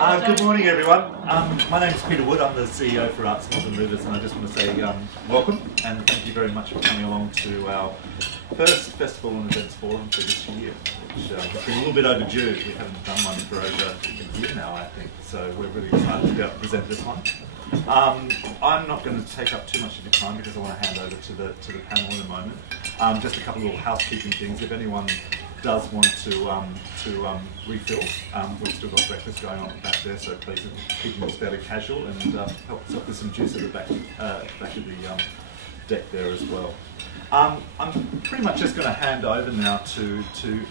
Good morning, everyone. My name is Peter Wood. I'm the CEO for Arts Northern Rivers, and I just want to say welcome and thank you very much for coming along to our first Festival and Events Forum for this year, which has been a little bit overdue. We haven't done one for over a year now, I think, so we're really excited to be able to present this one. I'm not going to take up too much of your time because I want to hand over to the panel in a moment. Just a couple of little housekeeping things. If anyone does want to refill, we've still got breakfast going on back there, so please keep this fairly casual and help us up with some juice at the back of the deck there as well. I'm pretty much just going to hand over now to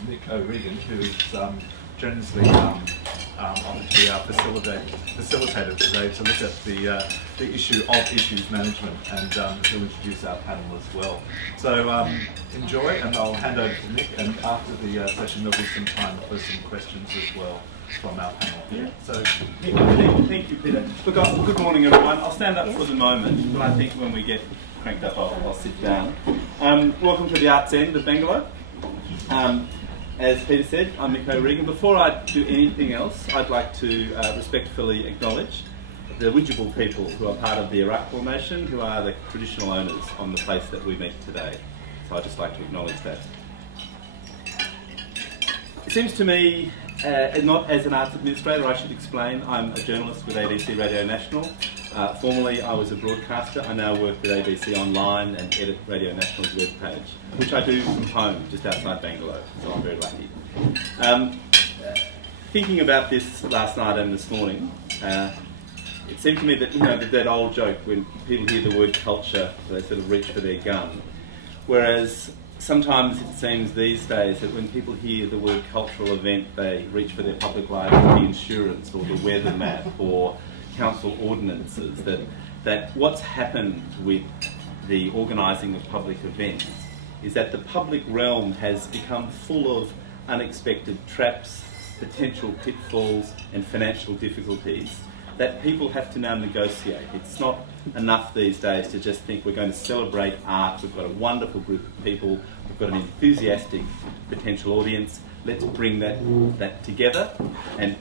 Mick O'Regan, who's generously offered to be our facilitator today to look at the issue of issues management, and he'll introduce our panel as well. So enjoy, and I'll hand over to Mick, and after the session there'll be some time for some questions as well from our panel here. So, Mick, thank you, Peter. Look, good morning, everyone. I'll stand up for the moment, but I think when we get cranked up, I'll sit down. Welcome to the Arts End of Bangalow. As Peter said, I'm Mick O'Regan. Before I do anything else, I'd like to respectfully acknowledge the Widjabul people who are part of the Arakwal Nation, who are the traditional owners on the place that we meet today. So I'd just like to acknowledge that. It seems to me, not as an arts administrator, I should explain, I'm a journalist with ABC Radio National. Formerly I was a broadcaster. I now work with ABC Online and edit Radio National's webpage, which I do from home, just outside Bangalow, so I'm very lucky. Thinking about this last night and this morning, it seemed to me that, that old joke, when people hear the word culture, they sort of reach for their gun. Whereas sometimes it seems these days that when people hear the word cultural event, they reach for their public liability insurance or the weather map or council ordinances, that what's happened with the organising of public events is that the public realm has become full of unexpected traps, potential pitfalls and financial difficulties that people have to now negotiate. It's not enough these days to just think we're going to celebrate art, we've got a wonderful group of people, we've got an enthusiastic potential audience, let's bring that together and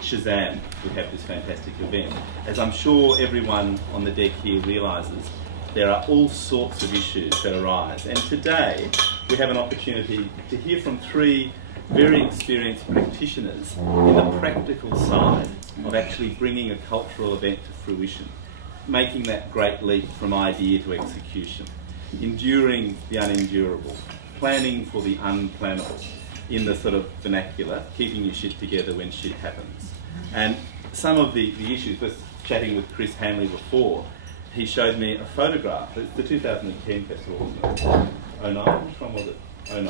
Shazam, we have this fantastic event. As I'm sure everyone on the deck here realises, there are all sorts of issues that arise. And today, we have an opportunity to hear from three very experienced practitioners in the practical side of actually bringing a cultural event to fruition, making that great leap from idea to execution, enduring the unendurable, planning for the unplannable, in the sort of vernacular, keeping your shit together when shit happens. And some of the issues, just chatting with Chris Hanley before, he showed me a photograph. It's the 2010 festival, wasn't it? 09? Which one was it? 09.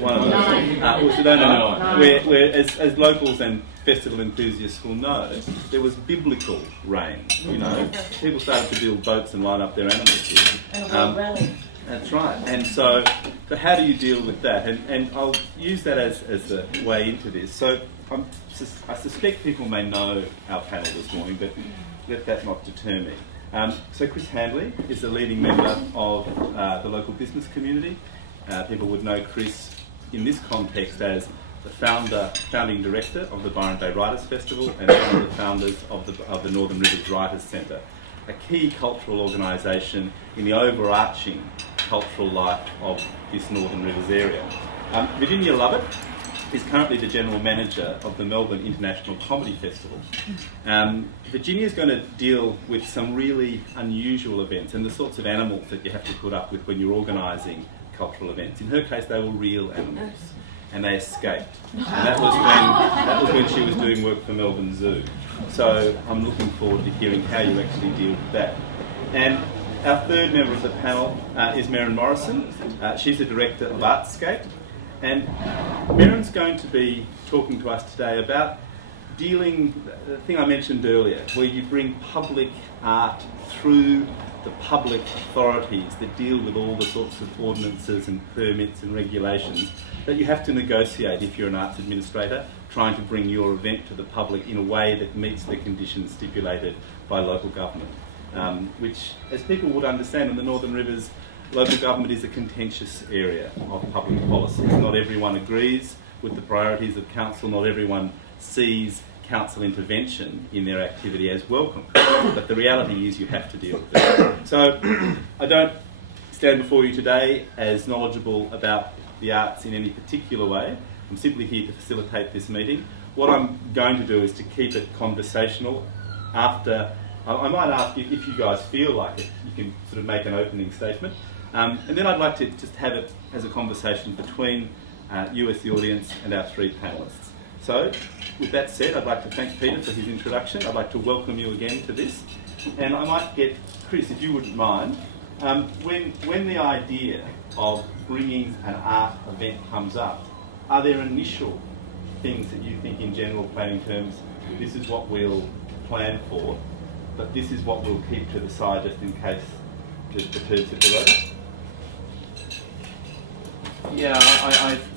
One of those. Where as locals and festival enthusiasts will know, there was biblical rain, you know. People started to build boats and line up their animals here. And a world rally. That's right. And so how do you deal with that? And I'll use that as a way into this. So I suspect people may know our panel this morning, but let that not deter me. So Chris Hanley is the leading member of the local business community. People would know Chris in this context as the founding director of the Byron Bay Writers Festival and one of the founders of the Northern Rivers Writers Centre, a key cultural organisation in the overarching cultural life of this Northern Rivers area. Virginia Lovett is currently the General Manager of the Melbourne International Comedy Festival. Virginia is going to deal with some really unusual events and the sorts of animals that you have to put up with when you're organising cultural events. In her case, they were real animals, and they escaped. And that was when she was doing work for Melbourne Zoo. So I'm looking forward to hearing how you actually deal with that. And our third member of the panel is Merran Morriso. She's the director of ArtScape. And Merran's going to be talking to us today about dealing, the thing I mentioned earlier, where you bring public art through the public authorities that deal with all the sorts of ordinances and permits and regulations that you have to negotiate if you're an arts administrator trying to bring your event to the public in a way that meets the conditions stipulated by local government. Which, as people would understand in the Northern Rivers, local government is a contentious area of public policy. Not everyone agrees with the priorities of council, not everyone sees council intervention in their activity as welcome. But the reality is you have to deal with it. So I don't stand before you today as knowledgeable about the arts in any particular way. I'm simply here to facilitate this meeting. What I'm going to do is to keep it conversational. After, I might ask you if you guys feel like it, you can sort of make an opening statement. And then I'd like to just have it as a conversation between you as the audience and our three panellists. So, with that said, I'd like to thank Peter for his introduction. I'd like to welcome you again to this. And I might get, Chris, if you wouldn't mind, when the idea of bringing an art event comes up, are there initial things that you think in general planning terms, this is what we'll plan for, but this is what we'll keep to the side just in case the turds hit the road? Yeah,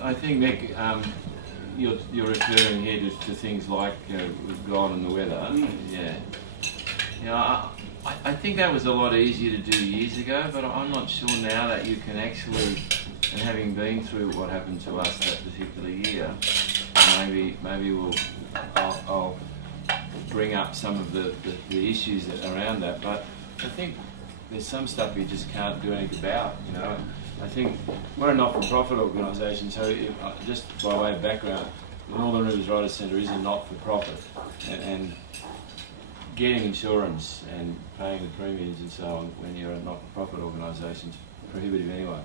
I think, Mick, you're referring here to things like God and the weather. Yeah. You know, I think that was a lot easier to do years ago, but I'm not sure now that you can actually, and having been through what happened to us that particular year, maybe I'll bring up some of the issues around that. But I think there's some stuff you just can't do anything about. You know, I think we're a not-for-profit organisation, so just by way of background, the Northern Rivers Writers Centre is a not-for-profit, and getting insurance and paying the premiums and so on when you're a not-for-profit organisation is prohibitive anyway.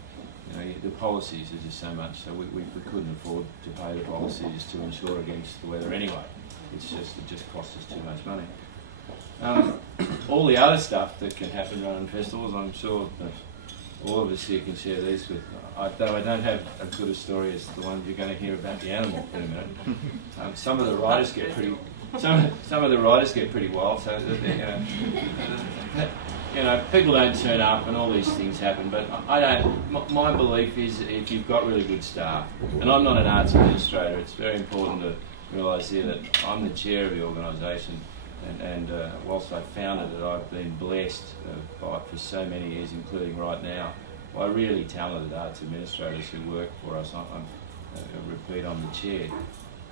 You know, the policies are just so much, so we couldn't afford to pay the policies to insure against the weather anyway. It just costs us too much money. All the other stuff that can happen running festivals, I'm sure that all of us here can share these with. Though I don't have as good a story as the one you're going to hear about the animal in a minute. Some of the riders get pretty. Some of the riders get pretty wild. So you know, people don't turn up and all these things happen. But I don't. My belief is if you've got really good staff, and I'm not an arts administrator. It's very important to realise here that I'm the chair of the organisation. And whilst I founded it, I've been blessed for so many years, including right now, by really talented arts administrators who work for us. I repeat, I'm the chair.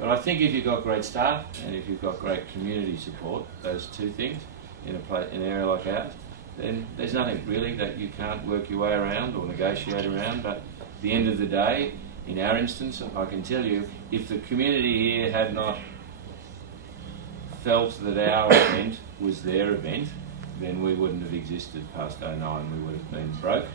But I think if you've got great staff and if you've got great community support, those two things, in an area like ours, then there's nothing really that you can't work your way around or negotiate around. But at the end of the day, in our instance, I can tell you, if the community here had not felt that our event was their event, then we wouldn't have existed past 09. We would have been broke.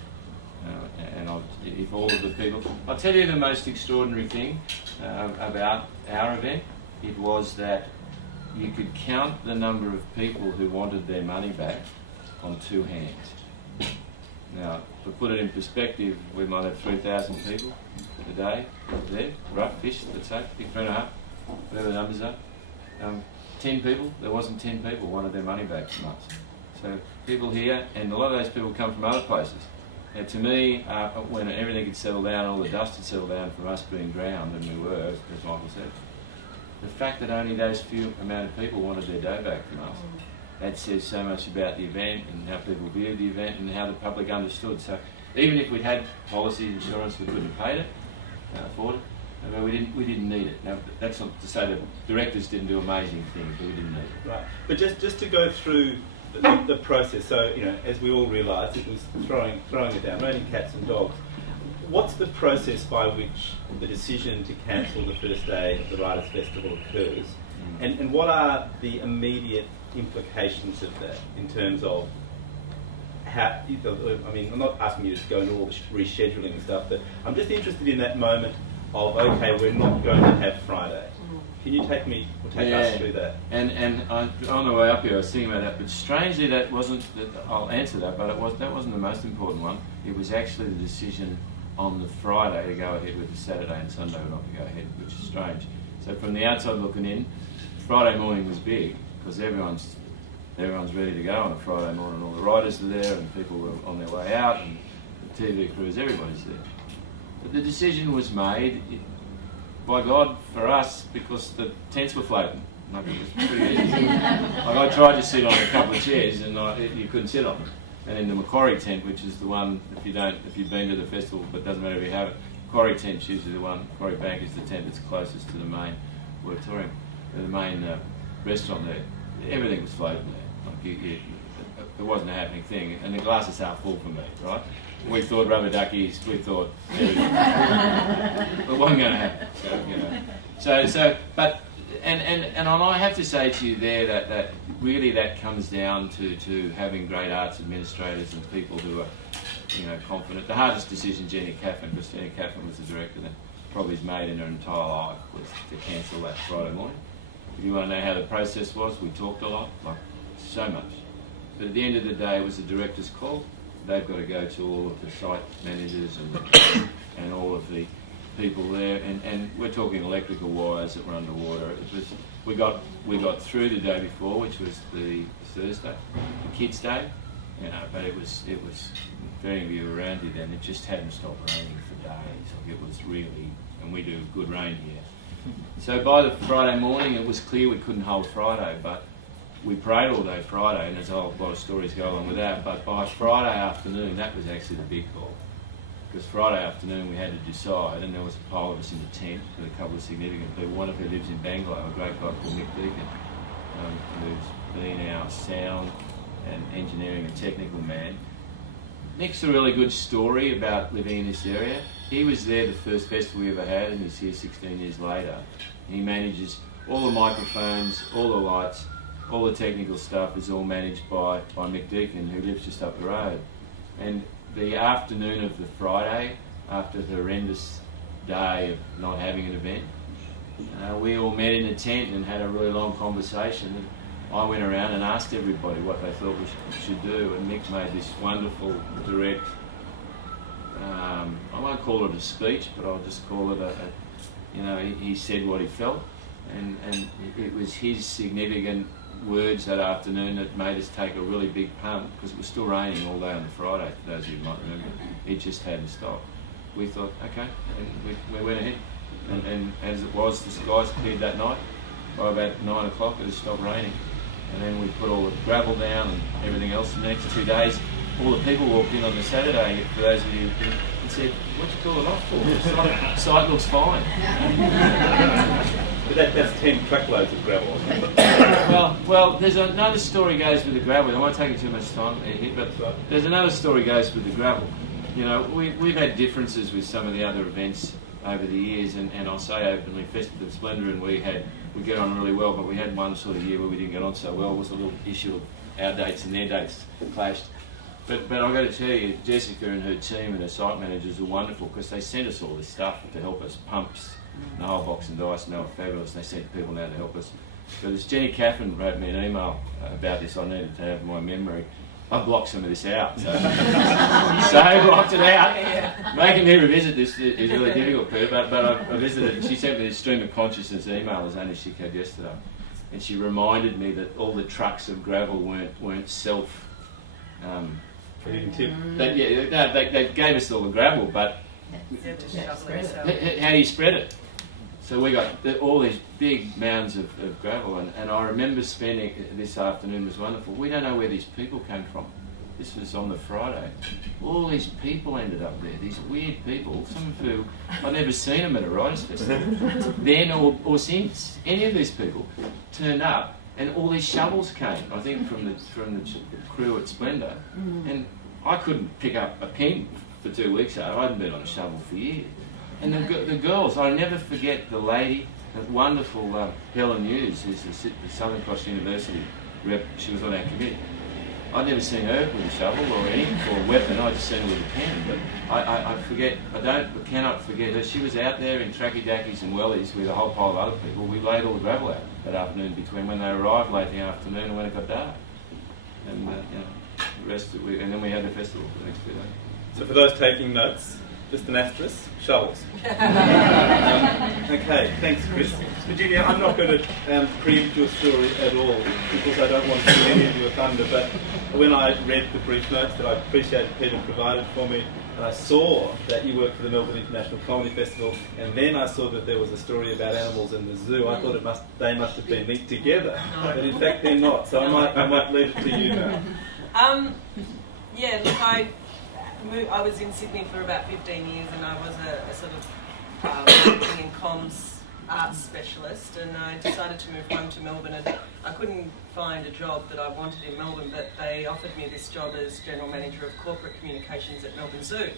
If all of the people... I'll tell you the most extraordinary thing about our event. It was that you could count the number of people who wanted their money back on two hands. Now, to put it in perspective, we might have 3,000 people a day there, rough-ish, let's say, 3.5, whatever the numbers are. 10 people, there wasn't 10 people wanted their money back from us. So people here, and a lot of those people come from other places. Now to me, when everything had settled down, all the dust had settled down from us being drowned, and we were, as Michael said, the fact that only those few amount of people wanted their dough back from us, that says so much about the event and how people viewed the event and how the public understood. So even if we'd had policy insurance, we couldn't have paid it, afford it. But we didn't need it. Now, that's not to say that directors didn't do amazing things, but we didn't need it. Right. But just to go through the process, so, you know, as we all realise, it was throwing it down, raining cats and dogs. What's the process by which the decision to cancel the first day of the Writers' Festival occurs? And what are the immediate implications of that in terms of how, I mean, I'm not asking you to go into all the rescheduling and stuff, but I'm just interested in that moment of, okay, we're not going to have Friday. Can you take us through that? And on the way up here I was thinking about that, but strangely that wasn't, I'll answer that, but that wasn't the most important one. It was actually the decision on the Friday to go ahead with the Saturday and Sunday not to go ahead, which is strange. So from the outside looking in, Friday morning was big because everyone's ready to go on a Friday morning. All the writers are there and people were on their way out and the TV crews, everybody's there. But the decision was made, by God, for us, because the tents were floating. Like, it was pretty easy. Like, I tried to sit on a couple of chairs and you couldn't sit on them. And in the Macquarie tent, which is the one, if you've been to the festival, but it doesn't matter if you haven't, Macquarie tent's usually the one, Macquarie Bank is the tent that's closest to the main auditorium, the main restaurant there, everything was floating there. Like it wasn't a happening thing, and the glass is half full for me, right? We thought rubber duckies, we thought everything. It wasn't going to happen. So, you know. But I have to say to you there that really that comes down to having great arts administrators and people who are, you know, confident. The hardest decision Jenny Caffin was the director that probably has made in her entire life, was to cancel that Friday morning. If you want to know how the process was, we talked a lot, like so much. But at the end of the day, it was the director's call. They've got to go to all of the site managers and all of the people there, and we're talking electrical wires that were underwater. We got through the day before, which was the Thursday, the kids' day, you know. But it was for any of you around here then, it just hadn't stopped raining for days. Like, it was really, and we do good rain here. So by the Friday morning, it was clear we couldn't hold Friday, but we prayed all day Friday, and there's a lot of stories go along with that. But by Friday afternoon, that was actually the big call. Because Friday afternoon we had to decide, and there was a pile of us in the tent with a couple of significant people. One of who lives in Bangalow, a great guy called Mick, who's been our sound and engineering and technical man. Mick's a really good story about living in this area. He was there the first festival we ever had, and he's here 16 years later. He manages all the microphones, all the lights, all the technical stuff is all managed by Mick Deacon, who lives just up the road. And the afternoon of the Friday, after the horrendous day of not having an event, we all met in a tent and had a really long conversation. And I went around and asked everybody what they thought we should do, and Mick made this wonderful, direct, I won't call it a speech, but I'll just call it you know, he said what he felt, and it was his significant words that afternoon that made us take a really big punt, because it was still raining all day on the Friday, for those of you who might remember. It just hadn't stopped. We thought, okay, and we went ahead. And as it was, the skies cleared that night. By about 9 o'clock, it had stopped raining. And then we put all the gravel down and everything else. The next 2 days, all the people walked in on the Saturday, for those of you, and said, what'd you call it off for? The site looks fine. But that's 10 truckloads of gravel. Well, there's another story goes with the gravel. I won't take too much time here, but there's another story goes with the gravel. You know, we've had differences with some of the other events over the years, and I'll say openly, Festival of Splendour, and we get on really well, but we had one sort of year where we didn't get on so well. It was a little issue of our dates and their dates clashed. But I've got to tell you, Jessica and her team and her site managers were wonderful, because they sent us all this stuff to help us, pumps and the whole box and dice, and they were fabulous. They sent people now to help us. But as Jenny Caffin wrote me an email about this, I needed to have my memory. I blocked some of this out. So I blocked it out. Making me revisit this is really difficult, Peter, but I visited. She sent me this stream of consciousness email as only she could yesterday. And she reminded me that all the trucks of gravel weren't self... They gave us all the gravel, but how do you spread it? So we got all these big mounds of gravel, and I remember spending this afternoon, was wonderful. We don't know where these people came from. This was on the Friday. All these people ended up there, these weird people, some of who I've never seen them at a writers' festival, then or since. Any of these people turned up, and all these shovels came, I think from the crew at Splendour, and I couldn't pick up a pen for 2 weeks. I hadn't been on a shovel for years. And the girls, I'll never forget the lady, the wonderful Helen Hughes, who's the Southern Cross University rep. She was on our committee. I'd never seen her with a shovel or any or a weapon. I'd just seen her with a pen. But I cannot forget her. She was out there in tracky dackies and wellies with a whole pile of other people. We laid all the gravel out that afternoon between when they arrived late in the afternoon and when it got dark. And the rest and then we had the festival for the next 2 days. So for those taking notes, just an asterisk, shovels. Okay, thanks, Chris. Virginia, I'm not going to preempt your story at all, because I don't want to steal any of your thunder, but when I read the brief notes that I appreciate Peter provided for me, and I saw that you worked for the Melbourne International Comedy Festival, and then I saw that there was a story about animals in the zoo, I thought they must have been linked together, but in fact they're not, so I might leave it to you now. Yeah, look, I was in Sydney for about 15 years, and I was a sort of marketing and comms arts specialist, and I decided to move home to Melbourne, and I couldn't find a job that I wanted in Melbourne, but they offered me this job as General Manager of Corporate Communications at Melbourne Zoo,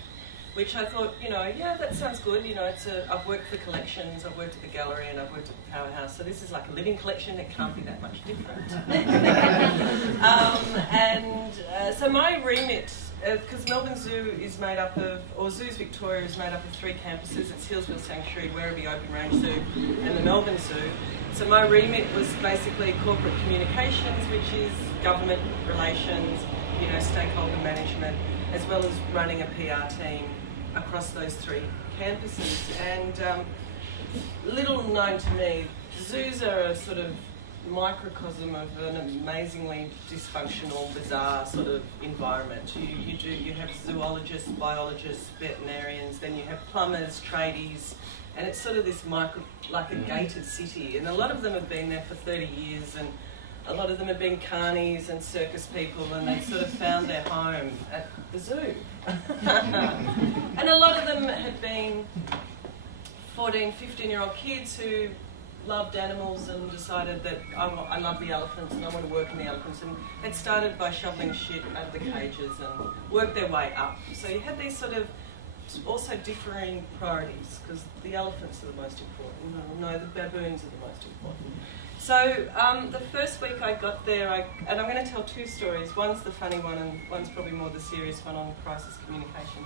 which I thought, you know, yeah, that sounds good. You know, I've worked for collections, I've worked at the gallery, and I've worked at the Powerhouse, so this is like a living collection. It can't be that much different. So my remit, because Melbourne Zoo is made up of, or Zoos Victoria is made up of 3 campuses. It's Hillsville Sanctuary, Werribee Open Range Zoo, and the Melbourne Zoo. So my remit was basically corporate communications, which is government relations, you know, stakeholder management, as well as running a PR team across those 3 campuses. And little known to me, zoos are a sort of microcosm of an amazingly dysfunctional, bizarre sort of environment. You have zoologists, biologists, veterinarians, then you have plumbers, tradies, and it's sort of this like a gated city. And a lot of them have been there for 30 years, and a lot of them have been carnies and circus people, and they sort of found their home at the zoo. And a lot of them had been 14, 15-year-old kids who loved animals and decided that I love the elephants and I want to work in the elephants, and had started by shoveling shit out of the cages and worked their way up. So you had these sort of also differing priorities, because the elephants are the most important. No, the baboons are the most important. So the first week I got there, and I'm going to tell 2 stories. One's the funny one and one's probably more the serious one on crisis communication.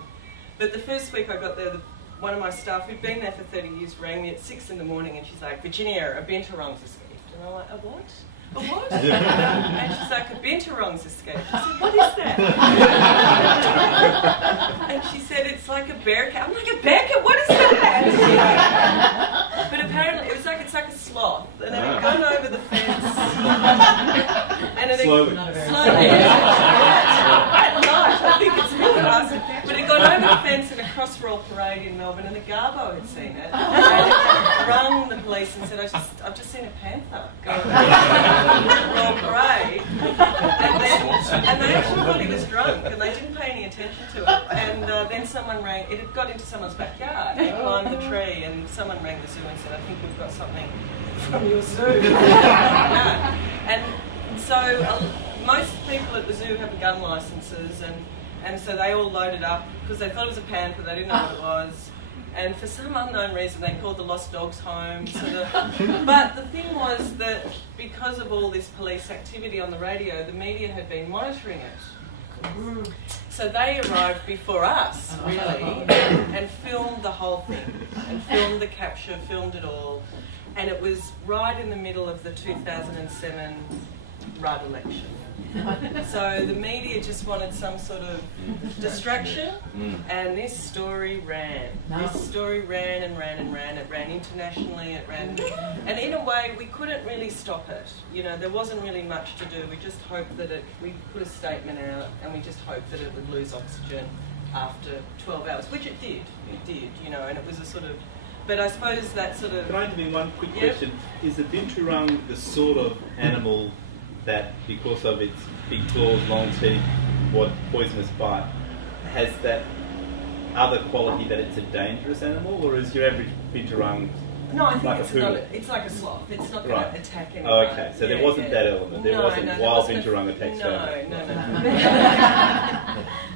But the first week I got there, one of my staff, who'd been there for 30 years, rang me at 6 in the morning, and she's like, "Virginia, a binturong's escaped." And I'm like, "A what? A what?" And she's like, "A binturong's escaped." I said, "What is that?" And she said, "It's like a bear cat." I'm like, "A bear cat? What is that?" But apparently it's like a sloth, and it had gone over the fence. And it Slowly. At night, I think it's really nice. But it got over the fence in a crossroll parade in Melbourne, and the Garbo had seen it, and it rung the police and said, I've just seen a panther go over the crossroll parade. And they actually thought he was drunk, and they didn't pay any attention to it. And then someone rang, it had got into someone's backyard. He climbed the tree, and someone rang the zoo and said, "I think we've got something from your zoo." And so most people at the zoo have gun licences, and so they all loaded up because they thought it was a panther, they didn't know what it was. And for some unknown reason, they called the Lost Dogs home. But the thing was that because of all this police activity on the radio, the media had been monitoring it. So they arrived before us, really, and filmed the whole thing, and filmed the capture, filmed it all. And it was right in the middle of the 2007 Rudd election. So the media just wanted some sort of distraction, and this story ran. This story ran and ran and ran. It ran internationally, it ran... And in a way, we couldn't really stop it. You know, there wasn't really much to do. We just hoped that we put a statement out, and we just hoped that it would lose oxygen after 12 hours, which it did. It did, you know, and it was a sort of... But I suppose that sort of... Can I intervene one quick question? Is the binturong the sort of animal that, because of its big claws, long teeth, poisonous bite, has that other quality that it's a dangerous animal, or is your average binturong No, I think like it's not. It's like a sloth. It's not going to attack anyone. Oh, okay. So there wasn't that element. There wasn't wild binturong attacks.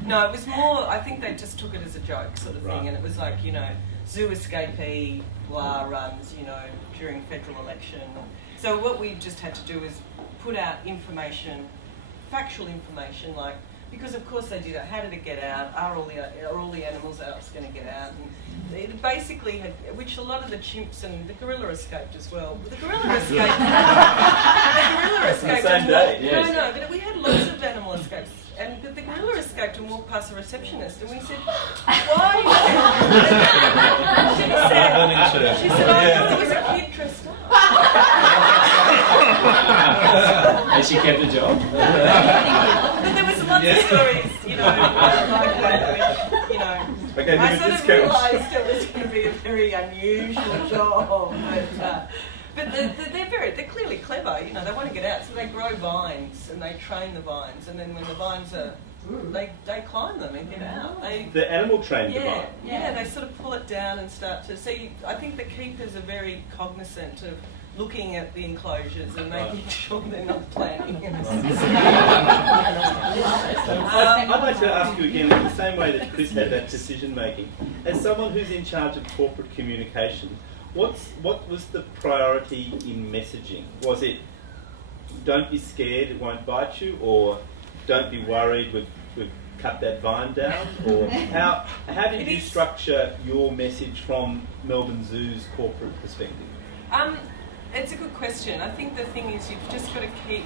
No, it was more. I think they just took it as a joke, sort of thing, and it was like, you know, zoo escapee, blah runs, you know, during federal election. So what we just had to do is put out information, factual information, like, because of course they did it. How did it get out? Are all the animals else going to get out? And it basically had, which a lot of the chimps and the gorilla escaped as well. The gorilla escaped. The gorilla escaped. The same day. Yes. No, but we had lots of animal escapes. And the gorilla escaped and walked past the receptionist, and we said, "Why?" She said, "I thought it was a kid dressed up." And she kept the job. But there was lots of stories, you know, like that, which, you know, okay, I sort of realised it was going to be a very unusual job, but they're clearly clever, you know, they want to get out, so they grow vines and they train the vines, and then when the vines are they climb them and get out. The animal trained divide. Yeah, they sort of pull it down and start to see. I think the keepers are very cognizant of looking at the enclosures and making sure they're not planning. I'd like to ask you again, in the same way that Chris had that decision making, as someone who's in charge of corporate communication, what was the priority in messaging? Was it don't be scared, it won't bite you, or don't be worried, we've cut that vine down, or how did you structure your message from Melbourne Zoo's corporate perspective? It's a good question. I think the thing is you've just got to keep,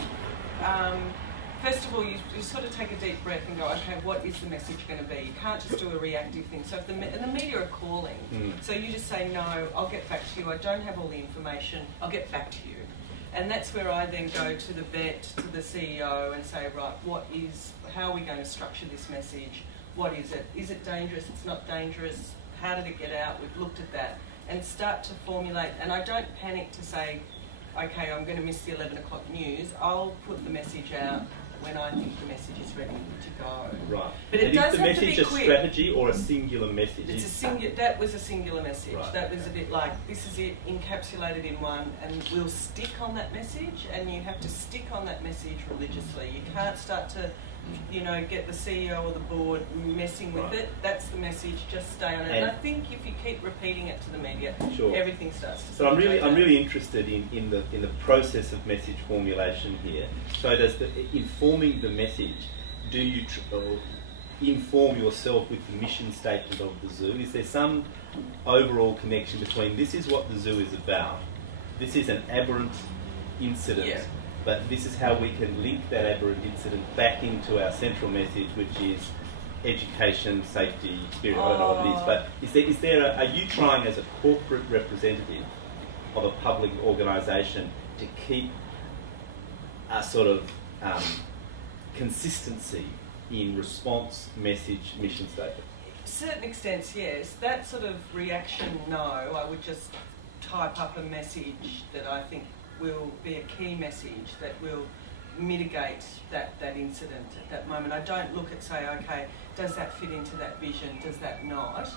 first of all, you sort of take a deep breath and go, okay, what is the message going to be? You can't just do a reactive thing. So if the media are calling, so you just say, no, I'll get back to you. I don't have all the information. I'll get back to you. And that's where I then go to the vet, to the CEO and say, right, how are we going to structure this message? What is it? Is it dangerous? It's not dangerous. How did it get out? We've looked at that. And start to formulate, and I don't panic to say, okay, I'm going to miss the 11 o'clock news. I'll put the message out when I think the message is ready to go. Right. But it does have to be quick. Is the message a strategy or a singular message? That was a singular message. Right, that was a bit like, this is it, encapsulated in one, and we'll stick on that message, and you have to stick on that message religiously. You can't start to, get the CEO or the board messing with it. That's the message. Just stay on it. And I think if you keep repeating it to the media, everything starts to. So I'm really interested in the process of message formulation here. So does informing the message, do you inform yourself with the mission statement of the zoo? Is there some overall connection between this is what the zoo is about, this is an aberrant incident, but this is how we can link that aberrant incident back into our central message, which is education, safety, spirit, I don't know what it is, but are you trying as a corporate representative of a public organisation to keep a sort of consistency in response, message, mission statement? To certain extents, yes. That sort of reaction, no. I would just type up a message that I think will be a key message that will mitigate that incident at that moment. I don't look at, say, okay, does that fit into that vision, does that not?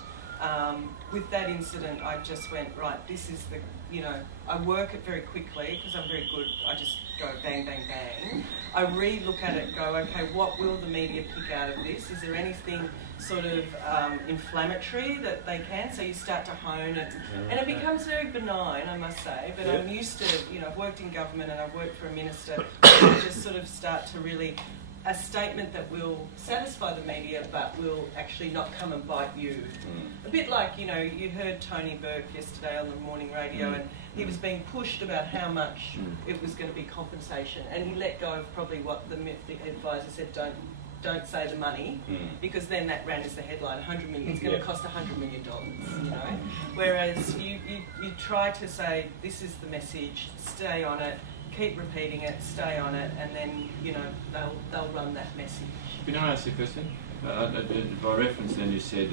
With that incident, I just went, right, this is the, I work it very quickly because I'm very good. I just go bang, bang, bang. I re-look at it and go, okay, what will the media pick out of this? Is there anything sort of inflammatory that they can? So you start to hone it. And it becomes very benign, I must say, but I'm used to, I've worked in government and I've worked for a minister. I just sort of start to really, a statement that will satisfy the media but will actually not come and bite you. A bit like, you heard Tony Burke yesterday on the morning radio and he was being pushed about how much it was going to be compensation, and he let go of probably what the advisor said, don't say the money, because then that ran as the headline, 100 million, it's going to cost $100 million, Whereas you try to say, this is the message, stay on it, keep repeating it, stay on it, and then, they'll run that message. Can I ask you a question? By reference then you said,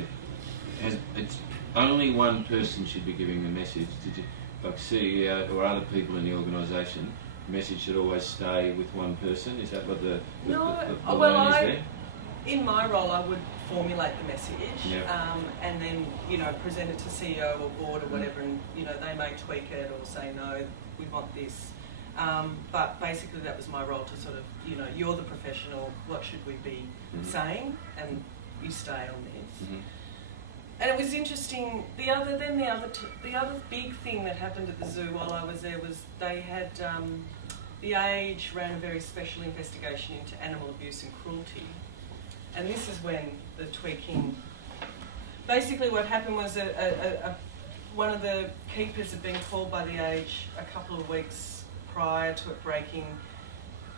it's only one person should be giving the message. Did you, like CEO or other people in the organisation, the message should always stay with one person? Is that what the line is there? In my role, I would formulate the message, and then present it to CEO or board or whatever, and they may tweak it or say no, we want this. But basically, that was my role to sort of you're the professional. What should we be saying? And you stay on this. And it was interesting. The other big thing that happened at the zoo while I was there was they had the Age ran a very special investigation into animal abuse and cruelty, and this is when the tweaking. Basically, what happened was one of the keepers had been called by the Age a couple of weeks prior to it breaking,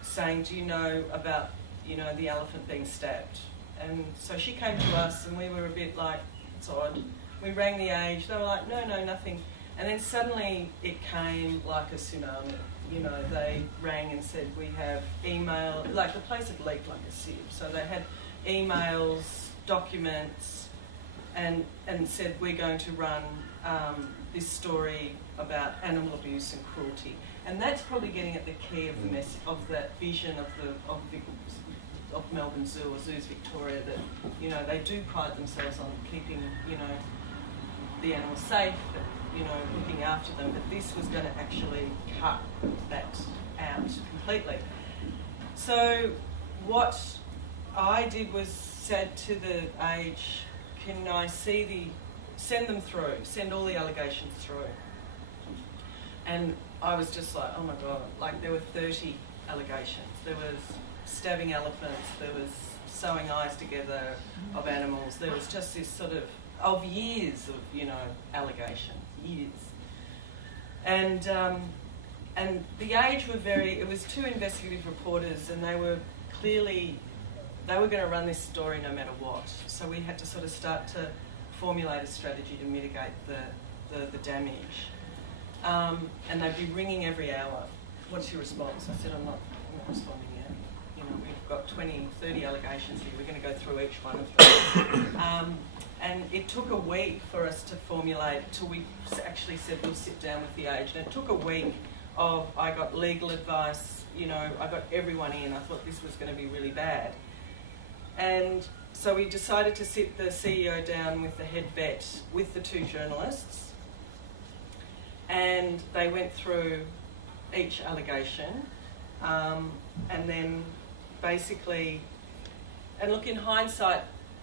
saying, "Do you know about the elephant being stabbed?" And so she came to us, and we were a bit like, it's odd. We rang the Age, they were like, no, nothing. And then suddenly it came like a tsunami. They rang and said, we have email, like the place had leaked like a sieve. So they had emails, documents, and said, we're going to run this story about animal abuse and cruelty. And that's probably getting at the key of the of that vision of of Melbourne Zoo or Zoos Victoria that, you know, they do pride themselves on keeping, you know, the animals safe, you know, looking after them, but this was going to actually cut that out completely. So what I did was said to the Age, can I see send them through, send all the allegations through. And I was just like, oh my God, like there were 30 allegations. There was stabbing elephants, there was sewing eyes together of animals, there was just this sort of years of, you know, allegations, years. And the Age were it was 2 investigative reporters, and they were clearly, they were going to run this story no matter what. So we had to sort of start to formulate a strategy to mitigate the damage. And they'd be ringing every hour. What's your response? I said, I'm not responding yet. You know, we've got 20, 30 allegations here. We're going to go through each one of them. And it took a week for us to formulate till we actually said we'll sit down with the Age. And it took a week of, I got legal advice, you know, I got everyone in. I thought this was going to be really bad. And so we decided to sit the CEO down with the head vet, with the 2 journalists, and they went through each allegation, and then basically, and look, in hindsight,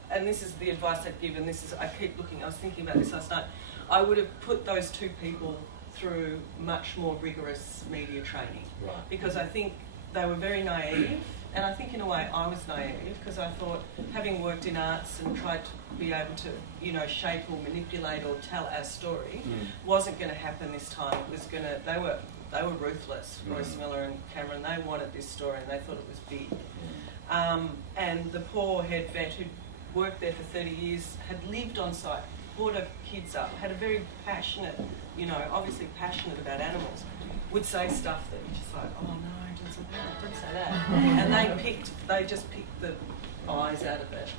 and this is the advice I'd given, I keep looking, I was thinking about this last night, I would have put those 2 people through much more rigorous media training. Right. Because I think they were very naive, and I think in a way I was naive, because I thought, having worked in arts and tried to be able to, you know, shape or manipulate or tell our story, wasn't going to happen this time. It was going to, they were ruthless, Royce Miller and Cameron. They wanted this story and they thought it was big. And the poor head vet who'd worked there for 30 years had lived on site, brought her kids up, had a very passionate, you know, obviously passionate about animals, would say stuff that you're just like, oh no, don't say that. And they just picked the eyes out of it.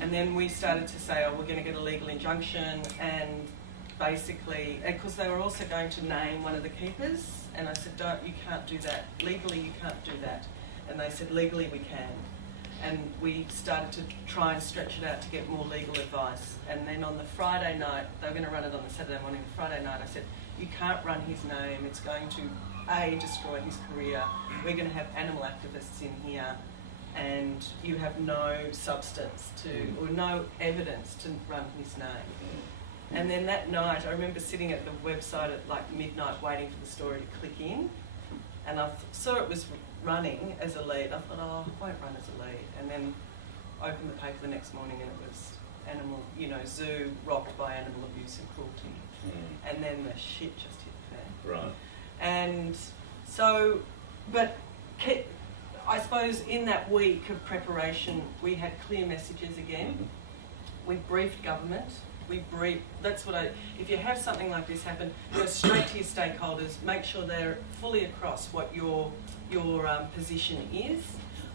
And then we started to say, oh, we're going to get a legal injunction, and basically, because they were also going to name one of the keepers, and I said, you can't do that. Legally, you can't do that. And they said, legally, we can. And we started to try and stretch it out to get more legal advice. And then on the Friday night, they were going to run it on the Saturday morning. The Friday night, I said, you can't run his name. It's going to, A, destroy his career. We're going to have animal activists in here, and you have no substance to, or no evidence to run his name. And then that night, I remember sitting at the website at like midnight waiting for the story to click in, and I saw it was running as a lead. I thought, oh, I won't run as a lead. And then opened the paper the next morning, and it was animal, you know, zoo rocked by animal abuse and cruelty. And then the shit just hit the fan. Right. And so, but I suppose in that week of preparation, we had clear messages again. We briefed government. If you have something like this happen, go straight to your stakeholders, make sure they're fully across what your position is.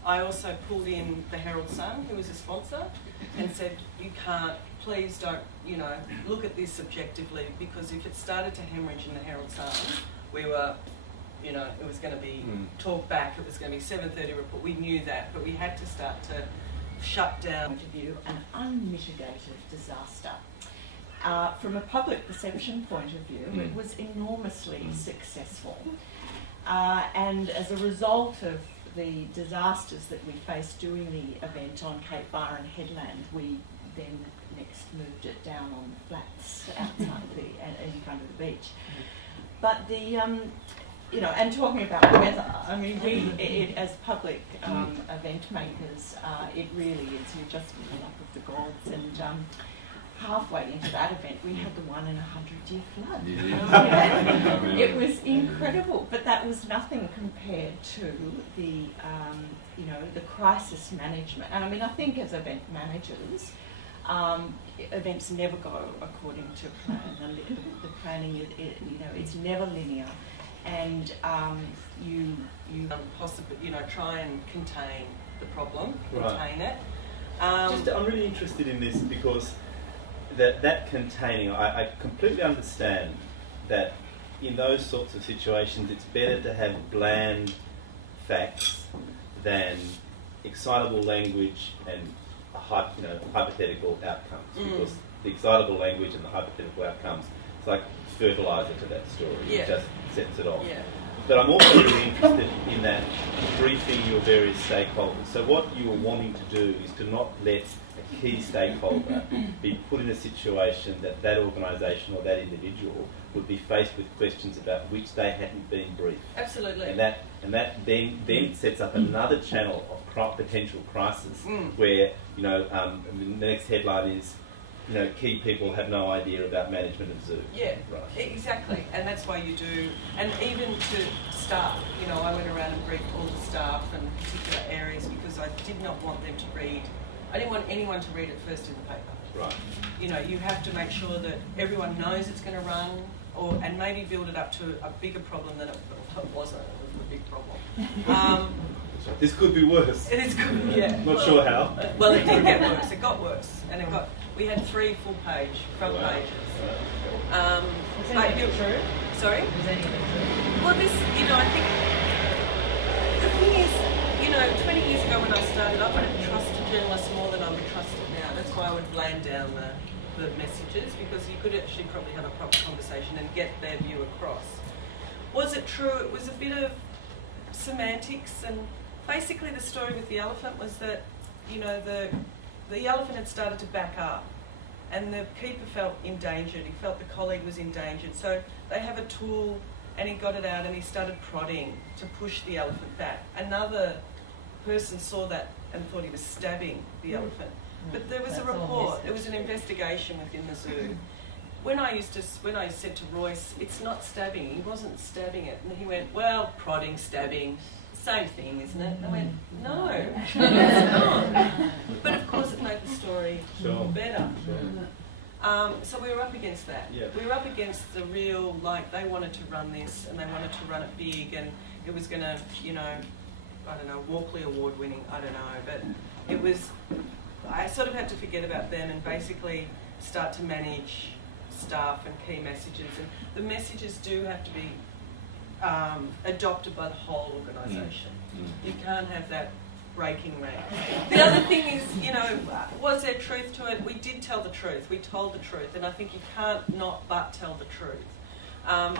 I also pulled in the Herald Sun, who was a sponsor, and said, you can't, please don't, you know, look at this objectively, because if it started to hemorrhage in the Herald Sun, we were, you know, it was going to be talked back, it was going to be 7:30 report, we knew that, but we had to start to shut down. Point of view, an unmitigated disaster. From a public perception point of view, it was enormously successful. And as a result of the disasters that we faced during the event on Cape Byron headland, we then next moved it down on the flats outside in front of the beach. But the, you know, and talking about weather, I mean, we, as public event makers, it really is, you're just in the luck of the gods. And halfway into that event, we had the 1 in 100-year flood. Yeah. It was incredible, but that was nothing compared to the, you know, the crisis management. And I mean, I think as event managers, events never go according to plan. The planning, you know, it's never linear, and you possibly, you know, try and contain the problem, contain it. I'm really interested in this because that containing, I completely understand that in those sorts of situations it's better to have bland facts than excitable language and hypothetical outcomes, because the excitable language and the hypothetical outcomes, it's like fertiliser to that story. It just sets it off. Yeah. But I'm also really interested in that briefing your various stakeholders. So what you are wanting to do is to not let a key stakeholder be put in a situation that that organisation or that individual would be faced with questions about which they hadn't been briefed. Absolutely. And that then sets up another channel of potential crisis where, the next headline is, key people have no idea about management of zoo. Yeah, right. Exactly. And that's why you do, and even to staff, I went around and briefed all the staff in particular areas because I did not want them to read, I didn't want anyone to read it first in the paper. Right. You have to make sure that everyone knows it's going to run, and maybe build it up to a bigger problem than it wasn't. It was a big problem. This could be worse. It is good, yeah. Not sure how. Well, it did get worse. It got worse, and we had 3 full-page front pages. Is anything true? Sorry? Is anything true? Well, this, I think the thing is, 20 years ago when I started, I would have trusted journalists more than I would trust it now. That's why I would land down the messages, because you could actually probably have a proper conversation and get their view across. Was it true? It was a bit of semantics, and basically the story with the elephant was that, the elephant had started to back up, and the keeper felt endangered. He felt the colleague was endangered. So they have a tool, and he got it out and he started prodding to push the elephant back. Another person saw that and thought he was stabbing the elephant. But there was a report, there was an investigation within the zoo. When I said to Royce, it's not stabbing, he wasn't stabbing it. And he went, well, prodding, stabbing, same thing, isn't it? And I went, no, it's not. But of course it made the story better. Sure. So we were up against that. Yeah. We were up against the real, they wanted to run this and they wanted to run it big, and it was going to, I don't know, Walkley Award winning, I don't know, but it was, I sort of had to forget about them and basically start to manage staff and key messages. And the messages do have to be adopted by the whole organisation. You can't have that breaking rank. The other thing is, was there truth to it? We did tell the truth. We told the truth, and I think you can't not but tell the truth.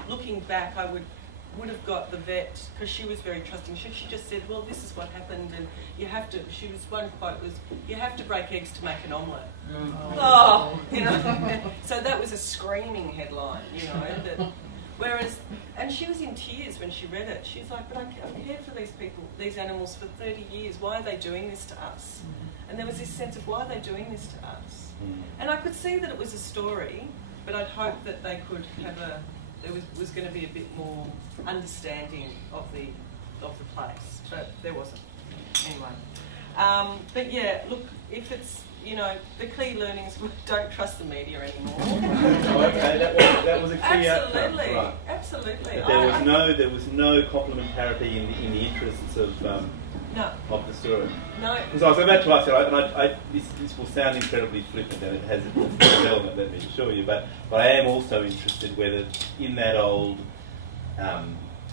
Looking back, I would have got the vet, because she was very trusting. She just said, well, this is what happened, and you have to, one quote was, you have to break eggs to make an omelette. So that was a screaming headline, that, whereas, and she was in tears when she read it. She's like, but I've cared for these people, these animals for 30 years. Why are they doing this to us? And there was this sense of, why are they doing this to us? And I could see that it was a story, but I'd hoped that they could have there was going to be a bit more understanding of the place, but there wasn't. Anyway, but yeah, look, if it's, the key learnings were don't trust the media anymore. Okay, that was a key outcome. Right. Absolutely. But there was no complementarity in the interests of the story. No. Because I was about to ask you, this will sound incredibly flippant, and it has a element, let me assure you, but I am also interested whether in that old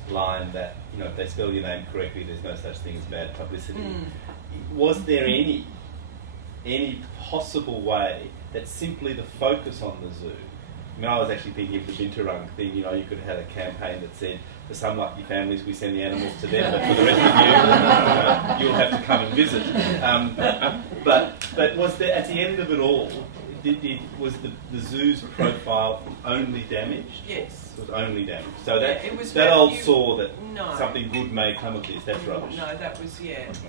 line that, if they spell your name correctly, there's no such thing as bad publicity. Was there any possible way that simply the focus on the zoo, I was actually thinking of the Binturong thing, you could have had a campaign that said, for some lucky families we send the animals to them, but for the rest of you, you'll have to come and visit. But was there, at the end of it all, was the zoo's profile only damaged? Yes. It was only damaged. So that old saw that something good may come of this, that's rubbish. No, that was, Okay.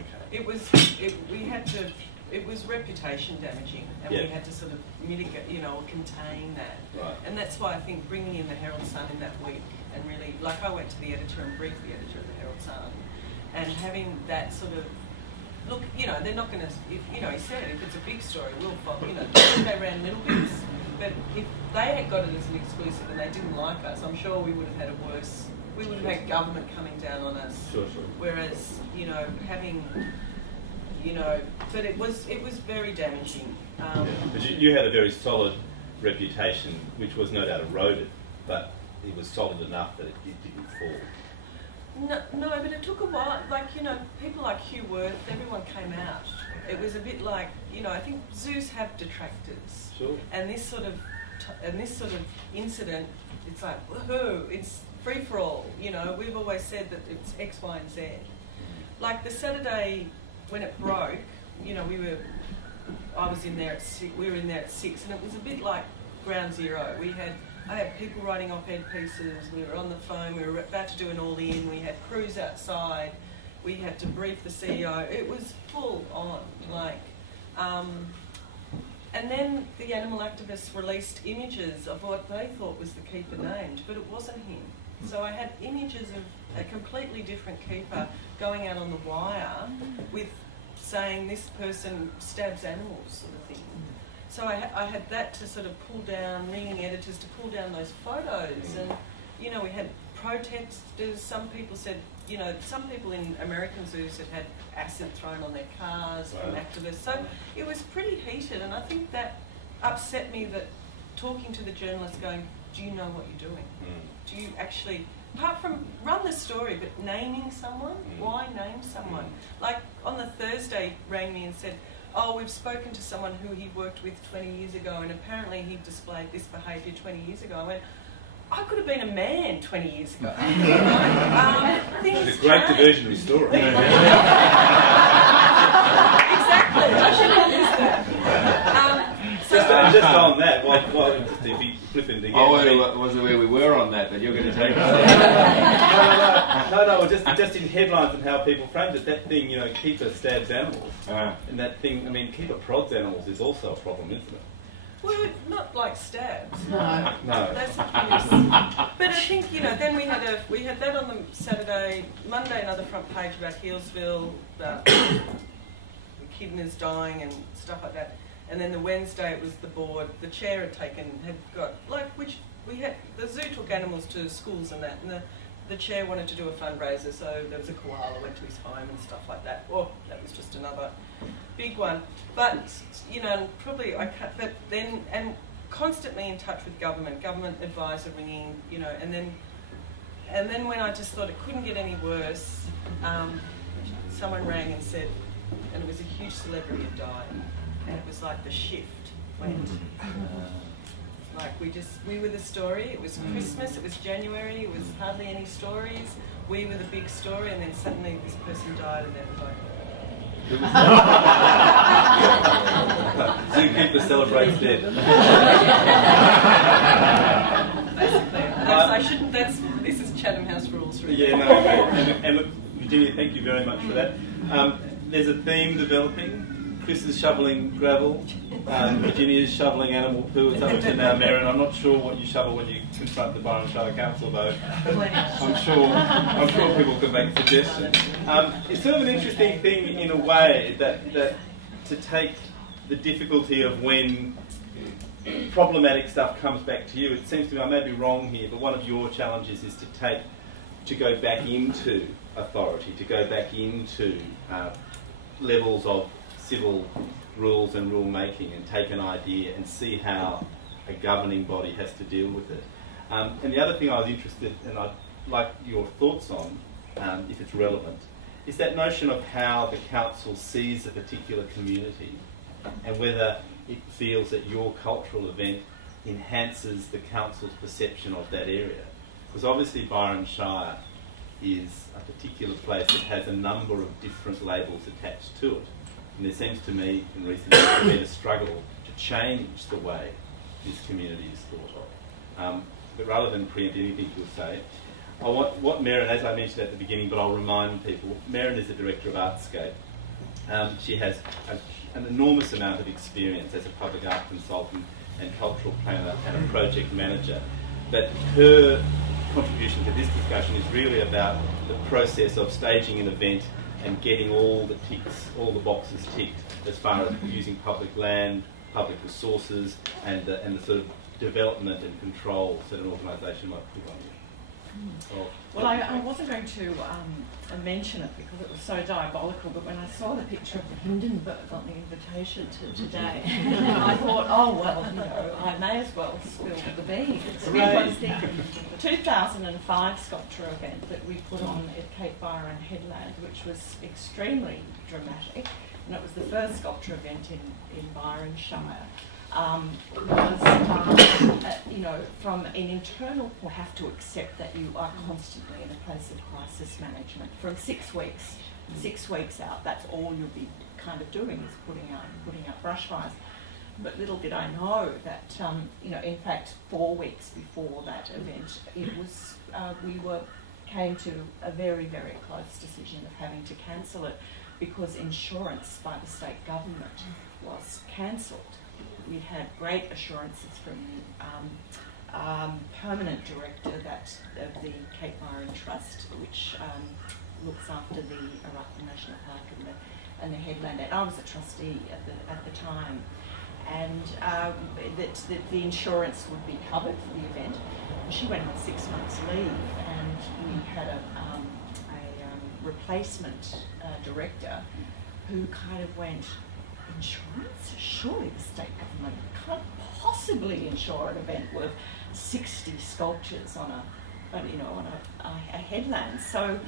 It was reputation damaging, and we had to sort of mitigate, contain that. Right. And that's why I think bringing in the Herald Sun in that week, and really, I went to the editor and briefed the editor of the Herald Sun, and having that sort of, look, they're not going to, he said, if it's a big story, we'll follow, they ran little bits, but if they had got it as an exclusive and they didn't like us, I'm sure we would have had a worse, we would have had government coming down on us. Sure. Whereas, having... but it was very damaging. But you had a very solid reputation, which was no doubt eroded, but it was solid enough that it didn't fall. No, but it took a while. Like, you know, people like Hugh Worth, everyone came out. It was a bit like, you know, I think zoos have detractors. Sure. And this sort of incident, it's like, woohoo, it's free for all. You know, we've always said that it's X, Y, and Z. Like the Saturday when it broke, you know, we were in there at 6, and it was a bit like ground zero. I had people writing op-ed pieces, we were on the phone, we were about to do an all-in, we had crews outside, we had to brief the CEO. It was full on, like, and then the animal activists released images of what they thought was the keeper named, but it wasn't him. So I had images of a completely different keeper going out on the wire with saying this person stabs animals, sort of thing. So I had that to sort of pull down, ringing editors to pull down those photos. And, you know, we had protesters. Some people said, you know, some people in American zoos had acid thrown on their cars from activists. So it was pretty heated, and I think that upset me, that talking to the journalists going, do you know what you're doing? Do you actually, apart from run the story, but naming someone? Why name someone? Like on the Thursday, rang me and said, oh, we've spoken to someone who he worked with 20 years ago, and apparently he displayed this behaviour 20 years ago. I went, I could have been a man 20 years ago. It's a great diversionary story. Exactly. I should have used that. Just on that, just to be flippant again. Oh, well, wasn't where we were on that, but you're going to take us there. No, just in headlines and how people framed it, that thing, you know, keeper stabs animals. And that thing, I mean, keeper prods animals is also a problem, isn't it? Well, not like stabs. No. That's abuse. But I think, you know, then we had that on the Saturday, Monday, another front page about Healesville, about echidnas dying and stuff like that. And then the Wednesday it was the board. The chair had got, like, which we had, the zoo took animals to schools and that, and the chair wanted to do a fundraiser, so there was a koala went to his home and stuff like that. Oh, that was just another big one. But, you know, probably I can't, but then, and constantly in touch with government advisor ringing, you know, and then when I just thought it couldn't get any worse, someone rang and said, and it was a huge celebrity had died, and it was like the shift went. Like we were the story. It was Christmas, it was January, it was hardly any stories. We were the big story, and then suddenly this person died, and then it was like, Zookeeper celebrates dead. Basically, this is Chatham House rules. Really. Yeah, no, and look, Virginia, thank you very much for that. There's a theme developing. Chris is shoveling gravel. Virginia is shoveling animal poo. It's up to now, Merran. I'm not sure what you shovel when you confront the Byron Shire Council, though. I'm sure people can make suggestions. It's sort of an interesting thing in a way that to take the difficulty of when problematic stuff comes back to you. It seems to me, I may be wrong here, but one of your challenges is to go back into authority, to go back into levels of civil rules and rule making, and take an idea and see how a governing body has to deal with it. And the other thing I was interested in, and I'd like your thoughts on, if it's relevant, is that notion of how the council sees a particular community and whether it feels that your cultural event enhances the council's perception of that area. Because obviously Byron Shire is a particular place that has a number of different labels attached to it. And there seems to me in recent years to be a struggle to change the way this community is thought of. But rather than preempt anything you'll say, what Merran, as I mentioned at the beginning, but I'll remind people, Merran is the director of ArtScape. She has an enormous amount of experience as a public art consultant and cultural planner and a project manager. But her contribution to this discussion is really about the process of staging an event and getting all the boxes ticked as far as using public land, public resources, and the sort of development and controls that an organisation might put on you. Well, I wasn't going to mention it because it was so diabolical, but when I saw the picture of the Hindenburg on the invitation to today, I thought, oh, well, you know, I may as well spill the beans. Because the 2005 sculpture event that we put on at Cape Byron Headland, which was extremely dramatic, and it was the first sculpture event in Byron Shire, you know, from an internal point, you have to accept that you are constantly in a place of crisis management. From 6 weeks out, that's all you'll be kind of doing is putting out brush fires. But little did I know that, you know, in fact, 4 weeks before that event, it was we came to a very, very close decision of having to cancel it because insurance by the state government was cancelled. We had great assurances from the permanent director of the Cape Byron Trust, which looks after the Araka National Park and the headland. And I was a trustee at the time, and that the insurance would be covered for the event. And she went on 6 months leave, and we had a replacement director who kind of went, insurance? Surely the state government can't possibly insure an event worth 60 sculptures on a headland. So,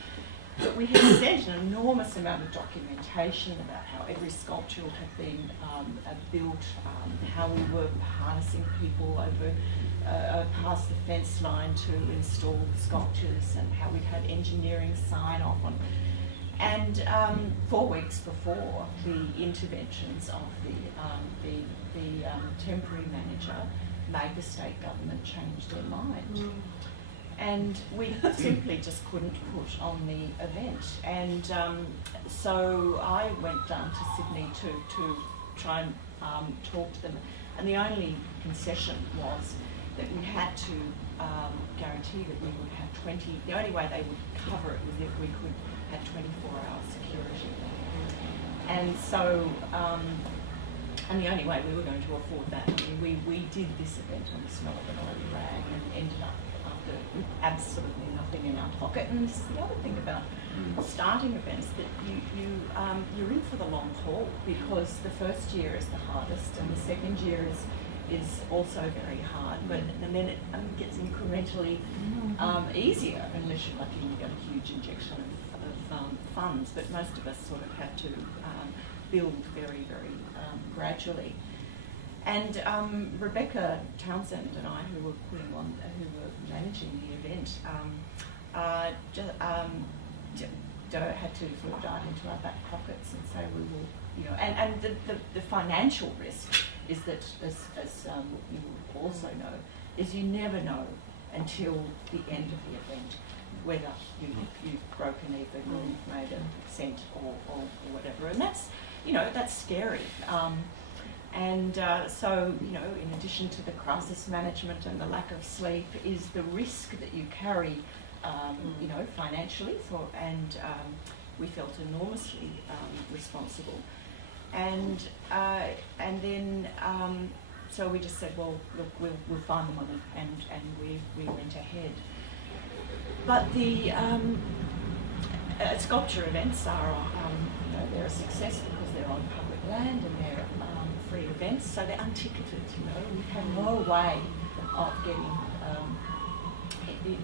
but we had sent an enormous amount of documentation about how every sculpture had been built, how we were harnessing people over past the fence line to install sculptures, and how we'd had engineering sign off on. And 4 weeks before the interventions of the temporary manager made the state government change their mind. And we simply just couldn't put on the event. And so I went down to Sydney to try and talk to them. And the only concession was that we had to guarantee that we would have 20, the only way they would cover it was if we could have 24-hour security. And so, and the only way we were going to afford that, I mean, we did this event on this Melbourne oil rag and ended up with absolutely nothing in our pocket. And this is the other thing about starting events, that you're in for the long haul, because the first year is the hardest and the second year is also very hard, and then it gets incrementally easier unless you're lucky and you get a huge injection of funds. But most of us sort of had to build very, very gradually. And Rebecca Townsend and I, who were managing the event, had to sort of dive into our back pockets and say we will, you know, and the financial risk is that, as you also know, is you never know until the end of the event whether you've broken even or you've made a cent or whatever, and that's, you know, that's scary. So, you know, in addition to the crisis management and the lack of sleep, is the risk that you carry, you know, financially. We felt enormously responsible, and then so we just said, well, look, we'll find the money, and we went ahead. But the sculpture events are, you know, they're a success because they're on public land and they're free events, so they're unticketed. You know, we have no way of getting,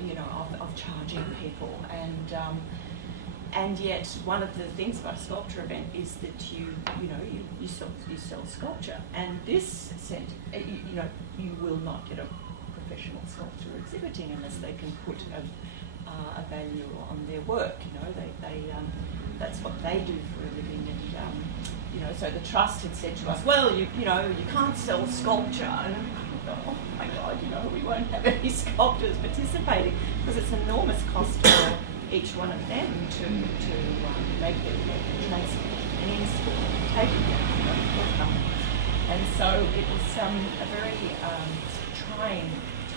you know, of charging people, and yet one of the things about a sculpture event is that you sell sculpture, and this you know, you will not get a professional sculptor exhibiting unless they can put a value on their work. You know, they that's what they do for a living, and you know, so the trust had said to us, well, you know, you can't sell sculpture, and I thought, oh my God, you know, we won't have any sculptors participating because it's an enormous cost for each one of them to make their transport and install and take it. And so it was a very trying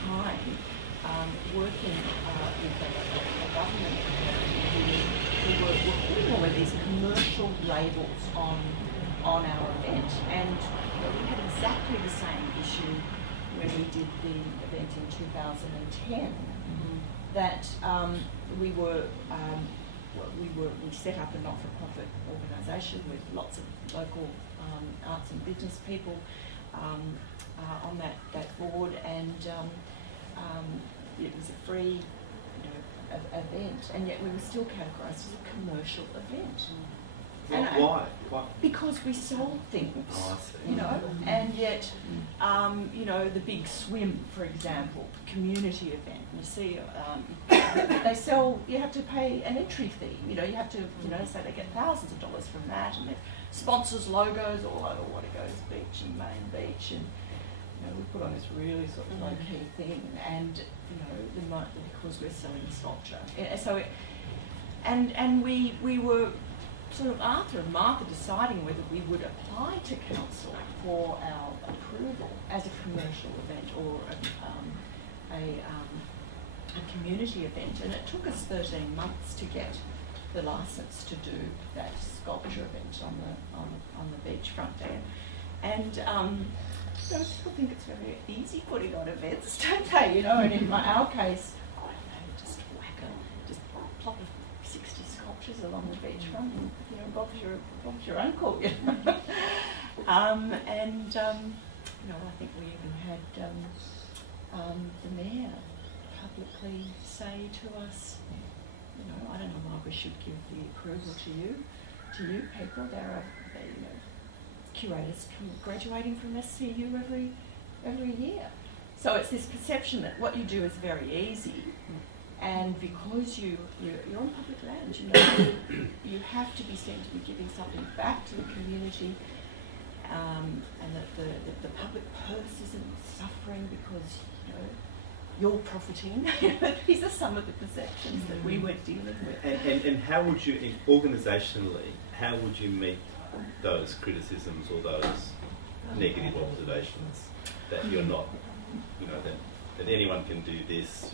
time working with a government who were putting all of these commercial labels on our event, and we had exactly the same issue when we did the event in 2010. that we set up a not-for-profit organisation with lots of local arts and business people on that board, and it was a free event, and yet we were still categorised as a commercial event. Why? Because we sold things, I see. and yet, the big swim, for example, community event. You see, they sell. You have to pay an entry fee. You have to, say they get thousands of dollars from that, and their sponsors logos all over Watergoes Beach and Main Beach, and we put on this really sort of low key thing, and because we're selling sculpture, and we were sort of Arthur and Martha deciding whether we would apply to council for our approval as a commercial event or a community event, and it took us 13 months to get the licence to do that sculpture event on the beachfront there. And people think it's very easy putting on events, don't they? And in our case, just plop 60 sculptures along the beachfront, and Bob's your uncle. I think we even had the mayor publicly say to us, I don't know why we should give the approval to you people. There are curators graduating from SCU every year. So it's this perception that what you do is very easy, and because you're on public land, you have to be seen to be giving something back to the community, and that the public purse isn't suffering because you're profiting. These are some of the perceptions that we were dealing with. And how would you, organisationally, how would you meet those criticisms or those negative observations that you're not, that anyone can do this?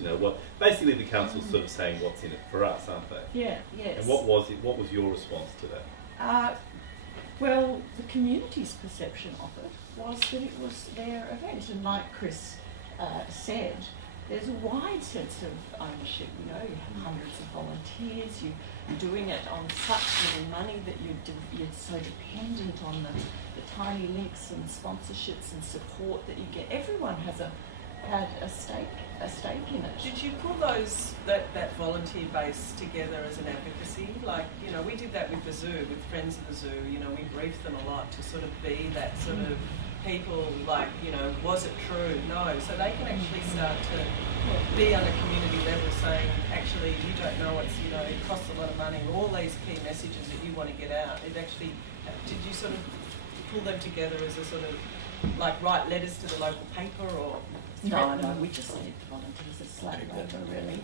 Basically the council's sort of saying what's in it for us, aren't they? Yeah, yes. And what was your response to that? Well, the community's perception of it was that it was their event, and like Chris said, there's a wide sense of ownership. You have hundreds of volunteers. You're doing it on such little money that you're so dependent on the tiny links and sponsorships and support that you get. Everyone had a stake in it. Did you pull that volunteer base together as an advocacy? We did that with the zoo, with Friends of the Zoo. We briefed them a lot to sort of be that sort of people, was it true? No. So they can actually start to be on a community level saying, actually, you don't know it costs a lot of money, all these key messages that you want to get out. Did you sort of pull them together as a sort of, write letters to the local paper, or? No, we just need volunteers to slap over, really.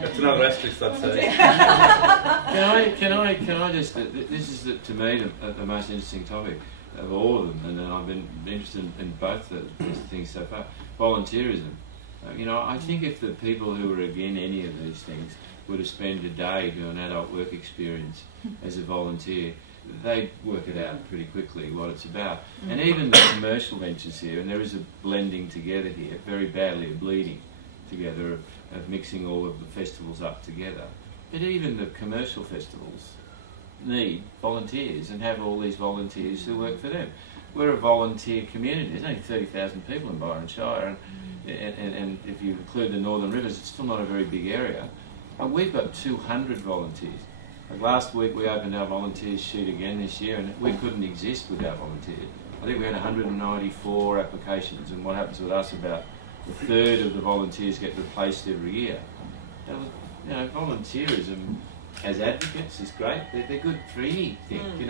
That's another asterisk, I'd say. Can I just? This is to me the most interesting topic of all of them, and I've been interested in both these things so far. Volunteerism. I think if the people who are against any of these things were to spend a day doing an adult work experience as a volunteer, they work it out pretty quickly what it's about. And even the commercial ventures here, and there is a blending together here, very badly a bleeding together of mixing all of the festivals up together. But even the commercial festivals need volunteers and have all these volunteers who work for them. We're a volunteer community. There's only 30,000 people in Byron Shire, and if you include the Northern Rivers, it's still not a very big area. But we've got 200 volunteers. Last week we opened our volunteers sheet again this year, and we couldn't exist without volunteers. I think we had 194 applications, and what happens with us, about a third of the volunteers get replaced every year. Volunteerism as advocates is great. They're good for anything, and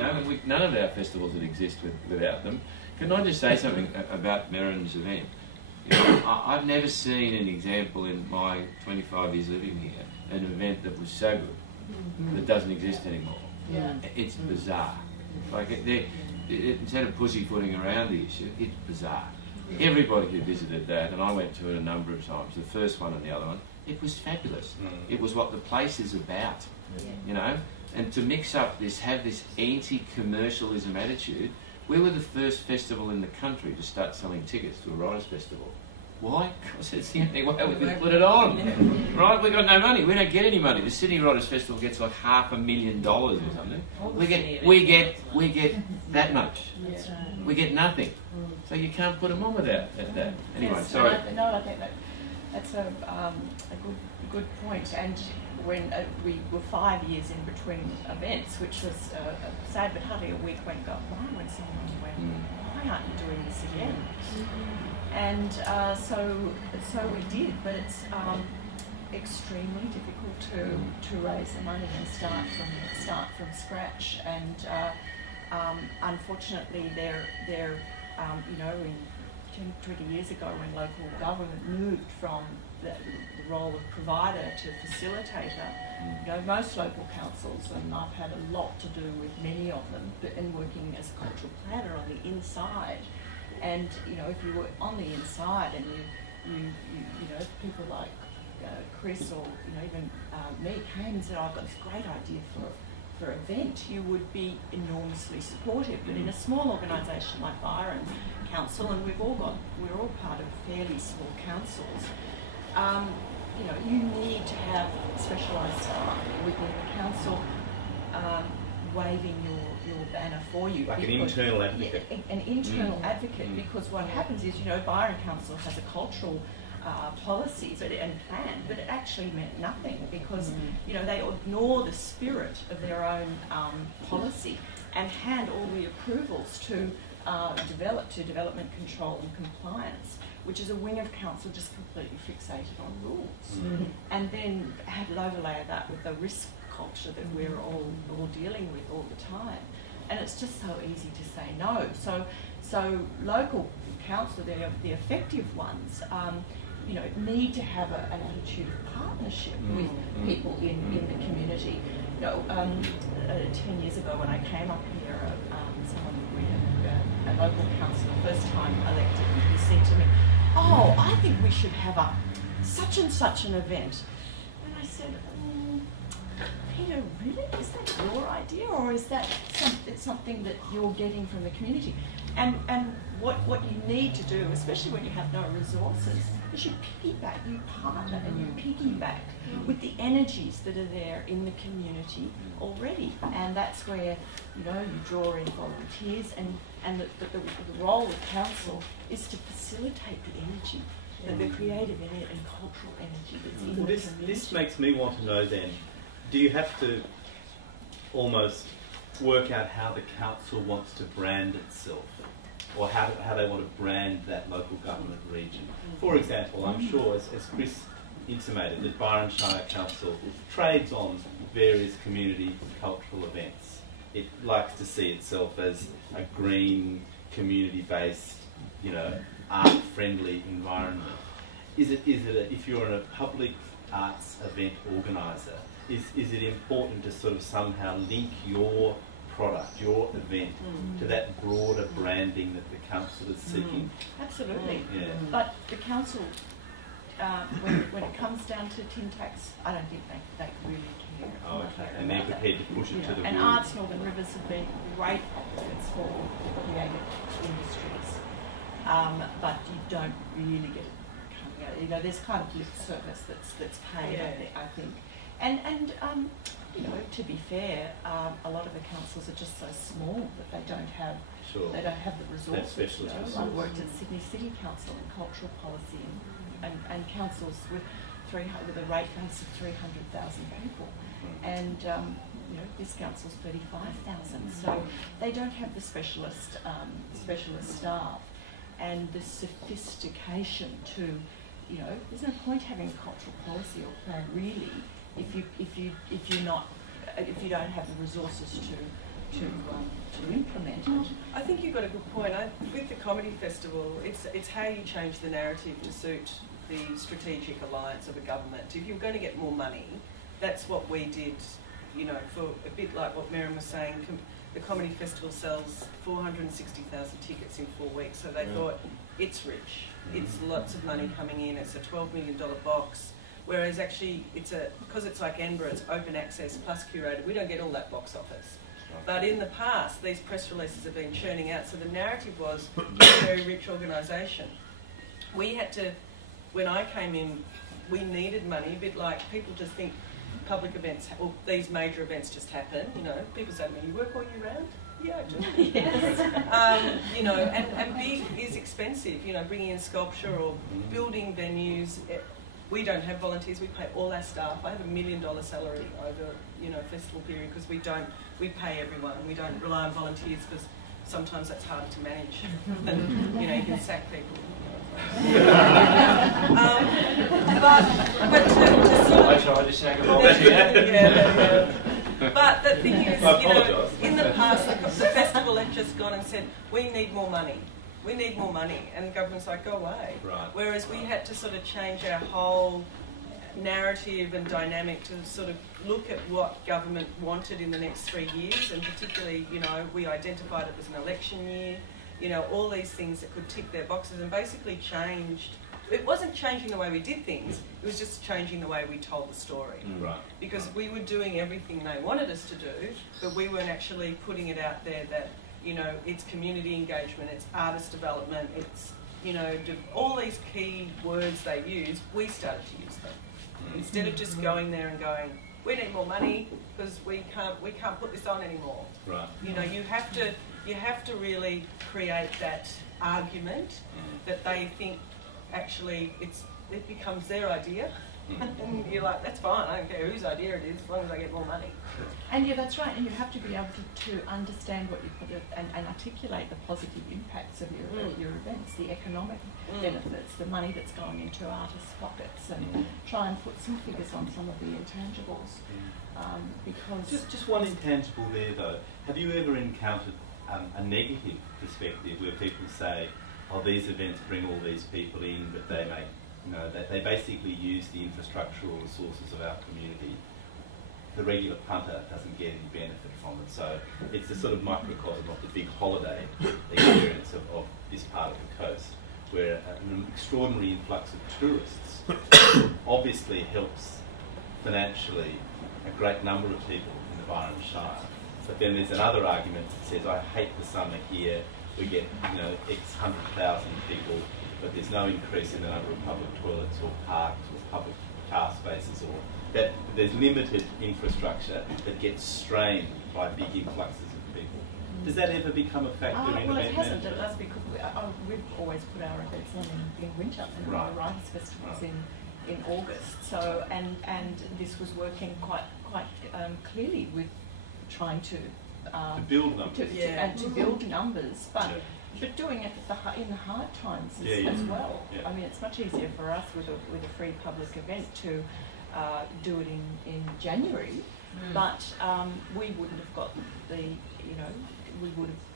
none of our festivals would exist without them. Can I just say something about Merran's event? I've never seen an example in my 25 years living here, an event that was so good that doesn't exist anymore. Yeah. It's bizarre. Instead of pussyfooting around the issue, it's bizarre. Everybody who visited that, and I went to it a number of times, the first one and the other one, it was fabulous. It was what the place is about, and to mix up have this anti-commercialism attitude. We were the first festival in the country to start selling tickets to a writers' festival. Why? Because it's the only way we can put it on. Right? We've got no money. We don't get any money. The Sydney Writers Festival gets like $500,000 or something. We get that much. We get nothing. So you can't put them on without that. Anyway, sorry. No, I think that's a good point. And when we were 5 years in between events, which was sad, but hardly a week went by when someone went, why aren't you doing this again? And so we did, but it's extremely difficult to raise the money and start from scratch. And unfortunately, they're you know, in 10, 20 years ago, when local government moved from the role of provider to facilitator, you know, most local councils, and I've had a lot to do with many of them, and working as a cultural planner on the inside. And you know, if you were on the inside and you know, people like Chris or you know even me came and said, "Oh, I've got this great idea for an event," you would be enormously supportive. But in a small organisation like Byron Council, and we're all part of fairly small councils, you know, you need to have specialised staff within the council waving your banner for you. Like an internal advocate. Yeah, an internal advocate, because what happens is, you know, Byron Council has a cultural policy and plan, but it actually meant nothing because, you know, they ignore the spirit of their own policy and hand all the approvals to development control and compliance, which is a wing of council just completely fixated on rules. And then overlay that with the risk culture that we're all dealing with all the time. And it's just so easy to say no. So local council, the effective ones, you know, need to have an attitude of partnership with people in the community. You know, 10 years ago when I came up here, a local councillor, first time elected, he said to me, "Oh, I think we should have a such and such an event." And I said, "Peter, really? Is that your idea, or is that something that you're getting from the community?" And what you need to do, especially when you have no resources, is you piggyback, you partner and you piggyback with the energies that are there in the community already. And that's where, you know, you draw in volunteers, and the role of council is to facilitate the energy, the creative and cultural energy that's in the community. This makes me want to know then, do you have to almost work out how the council wants to brand itself, or how they want to brand that local government region? For example, I'm sure, as Chris intimated, that Byron Shire Council trades on various community cultural events. It likes to see itself as a green, community-based, you know, art-friendly environment. If you're a public arts event organiser, is it important to sort of somehow link your product, your event, to that broader branding that the council is seeking? Absolutely. Yeah. But the council, when it comes down to tin tax, I don't think they really care. Oh, okay. And they're prepared to push it to the And wall. Arts Northern Rivers have been great advocates for creative industries, but you don't really get it coming out. You know, there's kind of lip service that's paid, I think. And you know, to be fair, a lot of the councils are just so small that they don't have the resources. You know? I worked at Sydney City Council in cultural policy and councils with a rate base of 300,000 people, and you know, this council's 35,000. So they don't have the specialist staff and the sophistication to, you know, there's no point having a cultural policy or plan really if you don't have the resources to implement it. I think you've got a good point. With the comedy festival, it's how you change the narrative to suit the strategic alliance of a government. If you're going to get more money, that's what we did. You know, for a bit like what Merran was saying, the comedy festival sells 460,000 tickets in 4 weeks. So they thought it's rich. It's lots of money coming in. It's a $12 million box. Whereas actually, because it's like Edinburgh, it's open access plus curated. We don't get all that box office. But in the past, these press releases have been churning out. So the narrative was, we're a very rich organisation. we had to, when I came in, we needed money, a bit like people just think public events, or these major events just happen, you know. People say to me, you work all year round? Yeah, I do. Yes. You know, and big is expensive, you know, bringing in sculpture or building venues. We don't have volunteers, we pay all our staff. I have $1 million salary over, you know, festival period because we pay everyone. We don't rely on volunteers because sometimes that's harder to manage. And, you know, you can sack people. I tried to shag them all. Yeah. But the thing is, you know, in the past, the festival had just gone and said, we need more money. We need more money. And the government's like, go away. Right. Whereas we had to sort of change our whole narrative and dynamic to sort of look at what government wanted in the next 3 years. And particularly, you know, we identified it as an election year. You know, all these things that could tick their boxes and basically changed. It wasn't changing the way we did things, it was just changing the way we told the story. Right. Because we were doing everything they wanted us to do, but we weren't actually putting it out there that, you know, it's community engagement, it's artist development, it's, you know, all these key words they use, we started to use them. Instead of just going there and going, we need more money because we can't put this on anymore. Right. You know, you have to really create that argument that they think actually it becomes their idea. And you're like, that's fine, I don't care whose idea it is, as long as I get more money. And yeah, that's right, and you have to be able to understand what you put it and articulate the positive impacts of your events, the economic benefits, the money that's going into artists' pockets, and try and put some figures on some of the intangibles. Because just one intangible there though. Have you ever encountered a negative perspective where people say, oh, these events bring all these people in, but they make, you know, they basically use the infrastructural resources of our community. The regular punter doesn't get any benefit from it. So it's the sort of microcosm of the big holiday experience of this part of the coast, where an extraordinary influx of tourists obviously helps financially a great number of people in the Byron Shire. But then there's another argument that says, I hate the summer here, we get, you know, X 100,000 people, but there's no increase in the number of public toilets or parks or public car spaces, or that there's limited infrastructure that gets strained by big influxes of people. Does that ever become a factor in well, event it hasn't. management? That's because we've always put our events on in winter, and Right. our writers' festivals in August. So and this was working quite clearly with trying to build numbers. to build numbers, but doing it in the hard times as well. Yeah. I mean, it's much easier for us with a free public event to do it in January, but we wouldn't have got the, you know,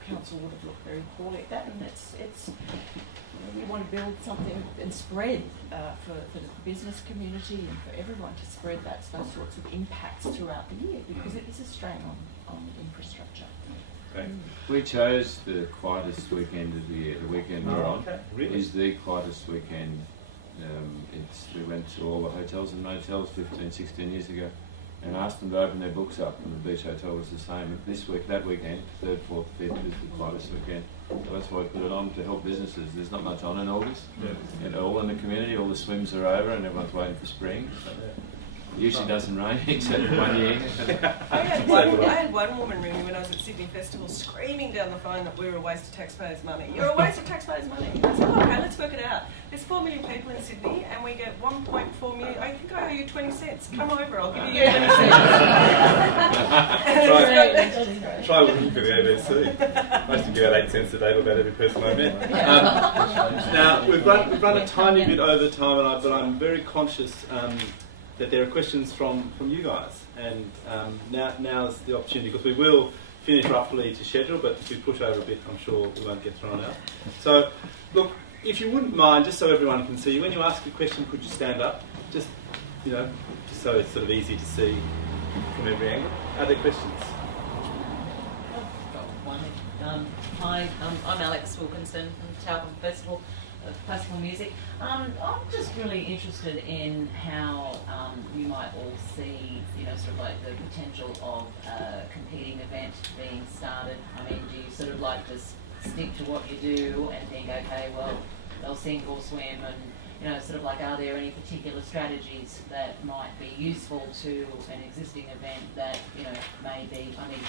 council would have looked very poorly at that, and it's we want to build something and spread for the business community and for everyone to spread those sorts of impacts throughout the year, because it is a strain on infrastructure. Okay. We chose the quietest weekend of the year. The weekend we're on Really? is the quietest weekend. We went to all the hotels and motels 15, 16 years ago and asked them to open their books up, and the beach hotel was the same. That weekend, 3rd, 4th, 5th, is the quietest weekend. So that's why we put it on, to help businesses. There's not much on in August. And all in the community, all the swims are over and everyone's waiting for spring. It usually doesn't rain, except for 1 year. I had one woman ring me when I was at Sydney Festival screaming down the phone that we were a waste of taxpayers' money. You're a waste of taxpayers' money. I said, oh, okay, let's work it out. There's 4 million people in Sydney and we get 1.4 million. I think I owe you 20 cents. Come over, I'll give you 20 cents. Try looking for the ABC. I used to give out 8 cents a day to about every person I met. Now, we've run a tiny bit over time, but I'm very conscious that there are questions from you guys, and now's the opportunity, because we will finish roughly to schedule, but if we push over a bit, I'm sure we won't get thrown out. So, look, if you wouldn't mind, just so everyone can see you, when you ask a question, could you stand up? Just, you know, just so it's sort of easy to see from every angle. Are there questions? Hi, I'm Alex Wilkinson from Towton Festival of Classical Music. I'm just really interested in how you might all see, you know, sort of like the potential of a competing event being started. I mean, do you sort of like just stick to what you do and think, okay, well, they'll sink or swim, and sort of like, are there any particular strategies that might be useful to an existing event that may be? I mean,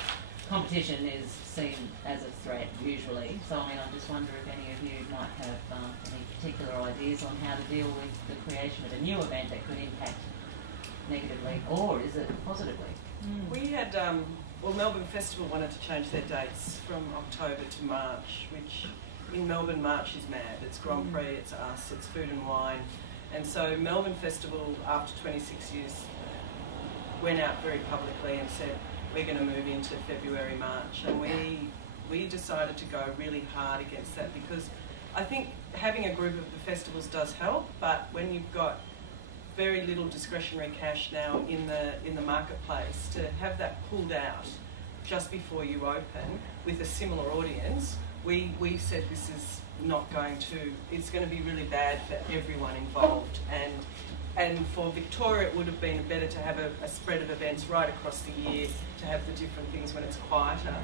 competition is seen as a threat usually, so I just wonder if any of you might have any particular ideas on how to deal with the creation of a new event that could impact negatively, or is it positively? We had, Melbourne Festival wanted to change their dates from October to March, which in Melbourne, March is mad. It's Grand Prix, it's us, it's food and wine. And so Melbourne Festival, after 26 years, went out very publicly and said, we're going to move into February, March. And we decided to go really hard against that, because I think having a group of the festivals does help, but when you've got very little discretionary cash now in the marketplace, to have that pulled out just before you open with a similar audience, we said this is not going to, it's going to be really bad for everyone involved, and for Victoria it would have been better to have a spread of events right across the year, to have the different things when it's quieter.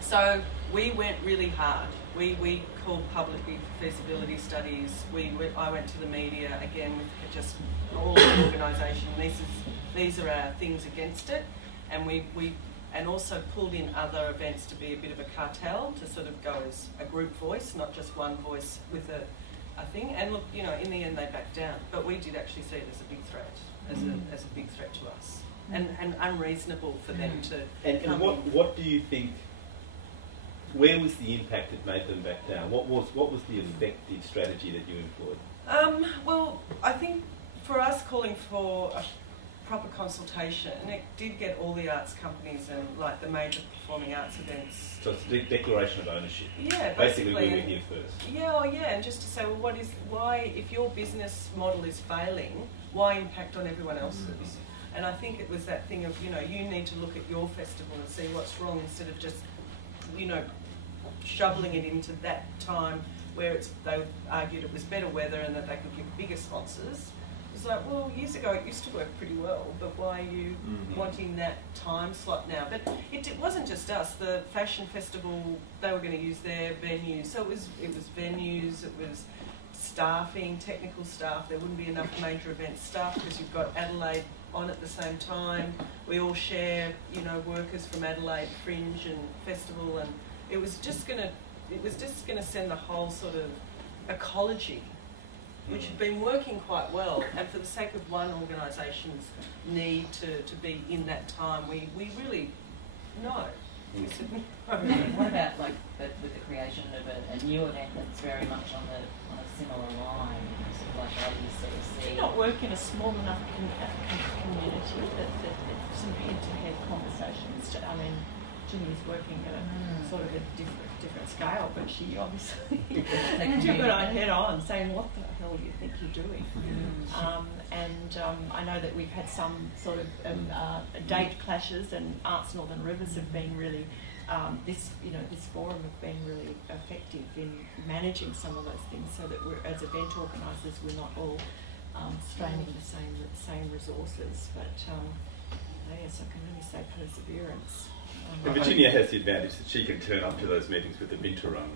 So we went really hard. We called publicly for feasibility studies. I went to the media again with just all the organisation. These are our things against it, and we also pulled in other events to be a bit of a cartel, to sort of go as a group voice, not just one voice with a thing. And look, in the end they backed down, but we did actually see it as a big threat, as a big threat to us, and unreasonable for them to. And what do you think? Where was the impact that made them back down? What was the effective strategy that you employed? Well, I think for us calling for a proper consultation, it did get all the arts companies and like the major performing arts events. So it's a declaration of ownership. Yeah, basically we were here first. Yeah, and just to say, well, why, if your business model is failing, why impact on everyone else's? And I think it was that thing of, you need to look at your festival and see what's wrong, instead of just, shoveling it into that time where they argued it was better weather and that they could give bigger sponsors. It's like, well, years ago it used to work pretty well, but why are you wanting that time slot now? But it wasn't just us. The fashion festival, they were going to use their venues. So it was venues, it was staffing, technical staff. There wouldn't be enough major event staff because you've got Adelaide on at the same time. We all share, workers from Adelaide Fringe and Festival, and it was just going to send the whole sort of ecology, which had been working quite well, and for the sake of one organisation's need to be in that time, we really no. We said no. What about with the creation of a new event that's very much on a similar line, sort of like IUCC? Did not work in a small enough community that some head-to-head conversations. Jimmy's working at a sort of a different scale, but she obviously took it on head on, saying, what the hell do you think you're doing? I know that we've had some sort of date clashes, and Arts Northern Rivers have been really, this forum have been really effective in managing some of those things, so that we're, as event organisers, we're not all straining the same resources. But yes, I can only say perseverance. And Virginia has the advantage that she can turn up to those meetings with the Binter run.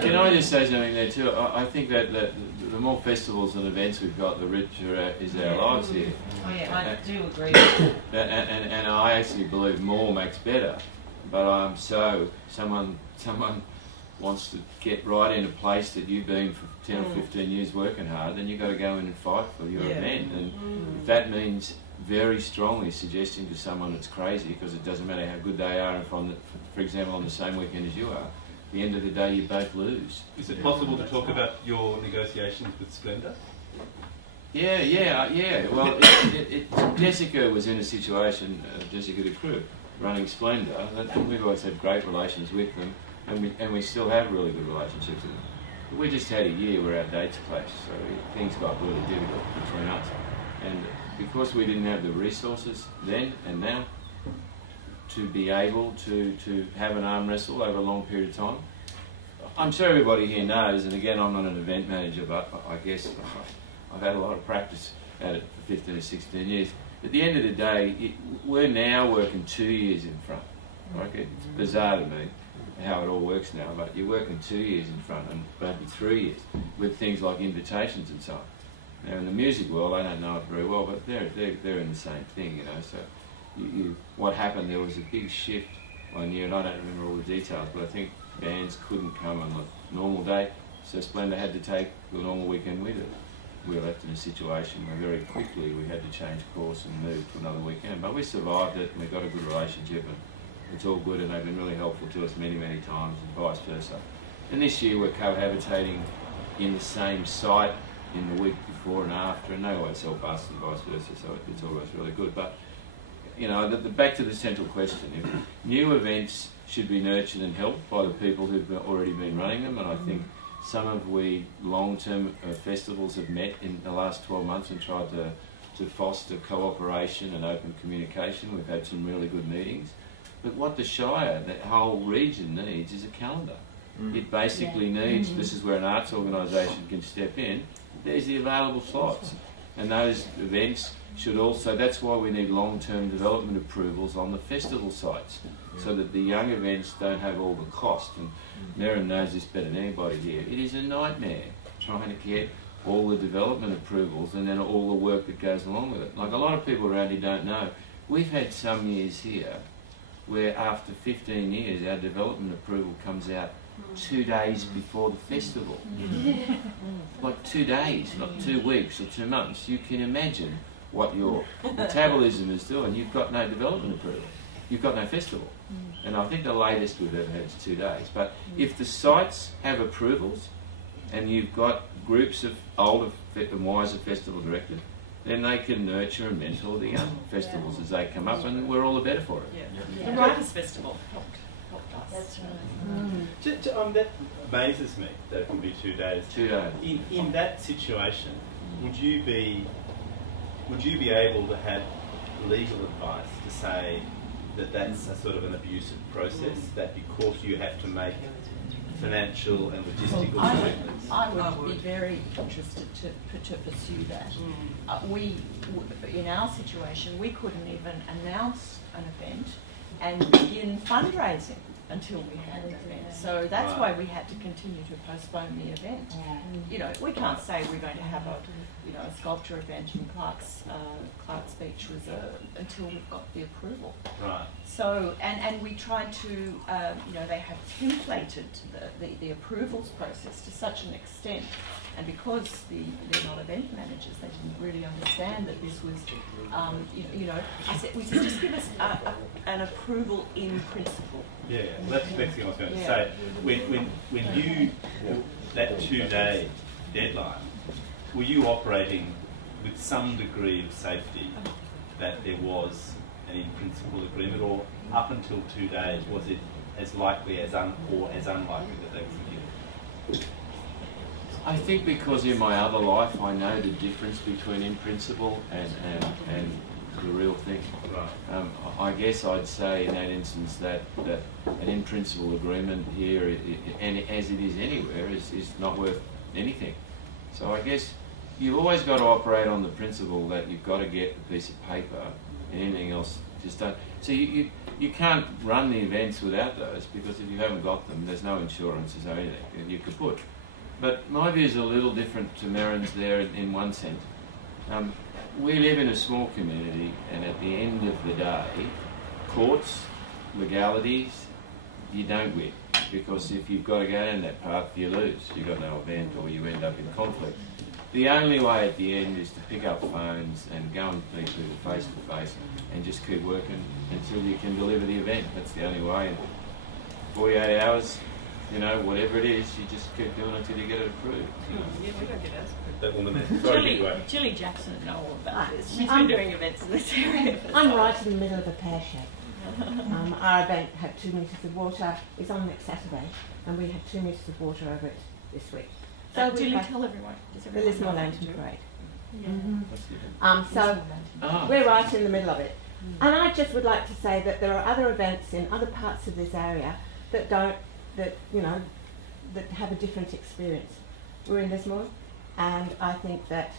Can I just say something there too? I think that the more festivals and events we've got, the richer is our lives here. Oh yeah, I do agree. And I actually believe more makes better. But someone wants to get right in a place that you've been for 10 or 15 years working hard, then you've got to go in and fight for your event. And if that means very strongly suggesting to someone it's crazy, because it doesn't matter how good they are, if for example, on the same weekend as you are, at the end of the day you both lose. Is it possible to talk about your negotiations with Splendour? Yeah. Well, Jessica was in a situation, Jessica de Creux, running Splendour, and we've always had great relations with them, and we still have really good relationships with them. But we just had a year where our dates clashed, so things got really difficult between us. And because we didn't have the resources then and now to be able to have an arm wrestle over a long period of time, I'm sure everybody here knows, and again, I'm not an event manager, but I guess I've had a lot of practice at it for 15 or 16 years. At the end of the day, we're now working 2 years in front. Like, it's bizarre to me. how it all works now, but you're working 2 years in front and maybe 3 years with things like invitations and so on. Now in the music world, I don't know it very well, but they're in the same thing, you know. So what happened, there was a big shift one year, and I don't remember all the details, but I think bands couldn't come on the normal day, so Splendour had to take the normal weekend with it. We were left in a situation where very quickly we had to change course and move to another weekend. But we survived it and we got a good relationship, and it's all good, and they've been really helpful to us many, many times, and vice versa. And this year we're cohabitating in the same site in the week before and after, and they always help us and vice versa, so it's always really good. But, you know, back to the central question, if new events should be nurtured and helped by the people who've already been running them, and I think some of we long-term festivals have met in the last 12 months and tried to foster cooperation and open communication. We've had some really good meetings. But what the Shire, the whole region needs, is a calendar. It basically needs, this is where an arts organisation can step in, there's the available slots. And those events should also, that's why we need long-term development approvals on the festival sites, so that the young events don't have all the cost. And Merran knows this better than anybody here. It is a nightmare trying to get all the development approvals and then all the work that goes along with it. Like a lot of people around here don't know, we've had some years here where after 15 years our development approval comes out 2 days before the festival. Like 2 days, not 2 weeks or 2 months. You can imagine what your metabolism is doing. You've got no development approval. You've got no festival. And I think the latest we've ever had is 2 days. But if the sites have approvals and you've got groups of older and wiser festival directors, then they can nurture and mentor the young festivals as they come up, and we're all the better for it. The Writers' Festival helped us. That's right. That amazes me that it can be 2 days. 2 days. In that situation, would you be able to have legal advice to say that that's a sort of an abusive process, that because you have to make financial and logistical commitments? I would be very interested to pursue that. In our situation, we couldn't even announce an event and begin fundraising until we had an event. So that's why we had to continue to postpone the event. You know, we can't say we're going to have a sculpture event in Clark's Beach Reserve until we've got the approval. Right. So, and we tried to, they have templated the approvals process to such an extent, and because they're not event managers, they didn't really understand that this was, I said, we said, just give us an approval in principle. Yeah, well, that's the next thing I was going to say. When you, that 2-day deadline, were you operating with some degree of safety that there was an in-principle agreement, or up until 2 days, was it as likely as unlikely that they would give it? I think because in my other life I know the difference between in principle and the real thing. Right. I guess I'd say in that instance that an in principle agreement here, and as it is anywhere, is not worth anything. So I guess you've always got to operate on the principle that you've got to get the piece of paper, and anything else just don't. So you can't run the events without those, because if you haven't got them, there's no insurances or anything, and you could put. But my view is a little different to Merran's there in one sense. We live in a small community, and at the end of the day, courts, legalities, you don't win. Because if you've got to go down that path, you lose. You've got no event, or you end up in conflict. The only way at the end is to pick up phones and go and meet people face to face and just keep working until you can deliver the event. That's the only way. And 48 hours, whatever it is, you just keep doing it until you get it approved. Yeah, we don't get ours. That woman there. Julie Jackson would know all about this. She's been doing events in this area. I'm right in the middle of a pear shape. Our event had 2 metres of water. It's on next Saturday, and we had 2 metres of water over it this week. So Julie, tell everyone. The Lismore Lantern Parade. Yeah. So we're right in the middle of it. And I just would like to say that there are other events in other parts of this area that that have a different experience. We're in Lismore, and I think that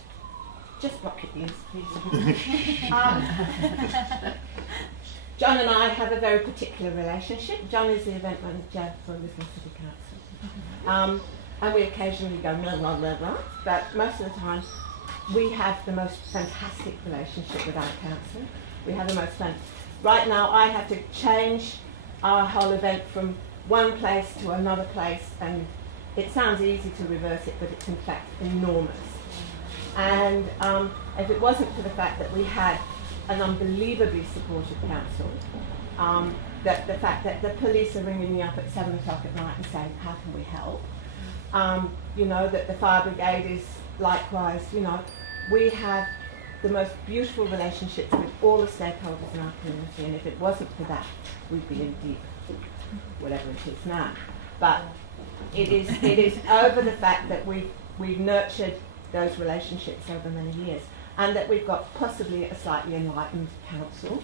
John and I have a very particular relationship. John is the event manager for Lismore City Council. And we occasionally go blah, blah, blah, blah, but most of the time we have the most fantastic relationship with our council. We have the most fun. Right now I have to change our whole event from one place to another place, and it sounds easy to reverse it, but it's in fact enormous. And if it wasn't for the fact that we had an unbelievably supportive council, that the fact that the police are ringing me up at 7 o'clock at night and saying, how can we help? You know, that the fire brigade is likewise, you know, we have the most beautiful relationships with all the stakeholders in our community, and if it wasn't for that, we'd be in deep, whatever it is now. But it is over the fact that we've nurtured those relationships over many years, and that we've got possibly a slightly enlightened council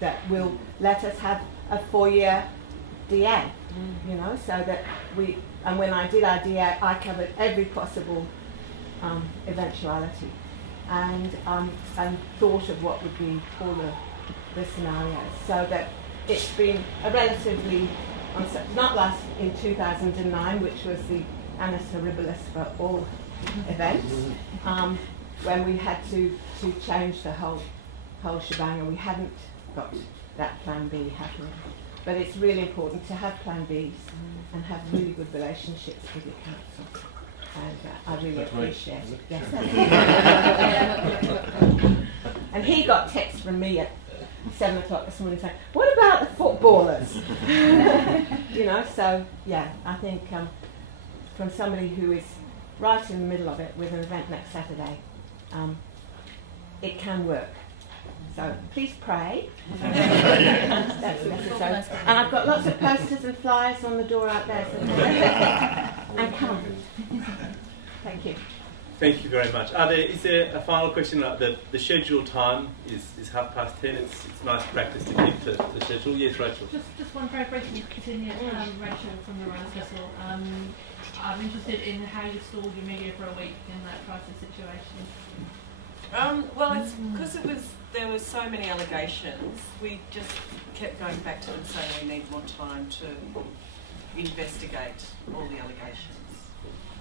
that will let us have a 4-year DA, you know, so that and when I did our DA, I covered every possible eventuality, and thought of what would be all the scenarios, so that it's been a relatively, not last in 2009, which was the annus horribilis for all events, when we had to change the whole shebang, and we hadn't got that plan B happening. But it's really important to have plan Bs and have really good relationships with your council. And I really appreciate it. Yes. And he got text from me at 7 o'clock this morning saying, what about the footballers? You know, so yeah, I think from somebody who is right in the middle of it with an event next Saturday, it can work. So please pray. That's necessary. And I've got lots of posters and flyers on the door out there. So and come. Thank you. Thank you very much. Is there a final question? The scheduled time is 10:30. It's nice practice to keep to the schedule. Yes, Rachel. Just one very brief continue, Rachel from the Rose Festival. I'm interested in how you stalled your media for a week in that crisis situation. Well, it's because there were so many allegations. We just kept going back to them saying we need more time to investigate all the allegations,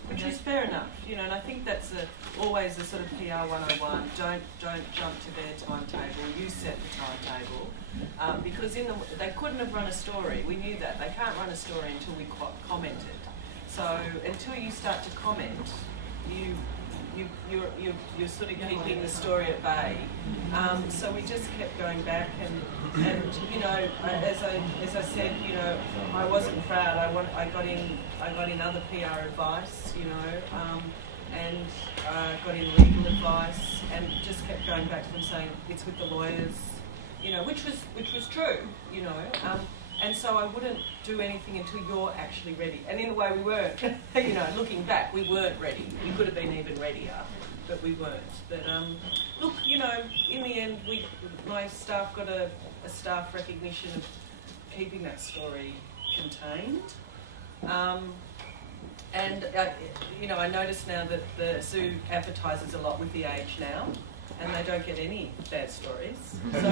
which is fair enough, you know. And I think that's always a sort of PR 101. Don't jump to their timetable. You set the timetable, because they couldn't have run a story. We knew that they can't run a story until we commented. So until you start to comment, you're sort of keeping the story at bay. So we just kept going back, and you know, as I said, you know, I wasn't proud. I got in other PR advice, you know, and got in legal advice, and just kept going back to them saying it's with the lawyers, you know, which was true, you know. And so I wouldn't do anything until you're actually ready. And in a way we weren't. You know, looking back, we weren't ready. We could have been even readier, but we weren't. But look, you know, in the end, my staff got a staff recognition of keeping that story contained. And you know, I notice now that the zoo advertises a lot with The Age now, and they don't get any bad stories. So my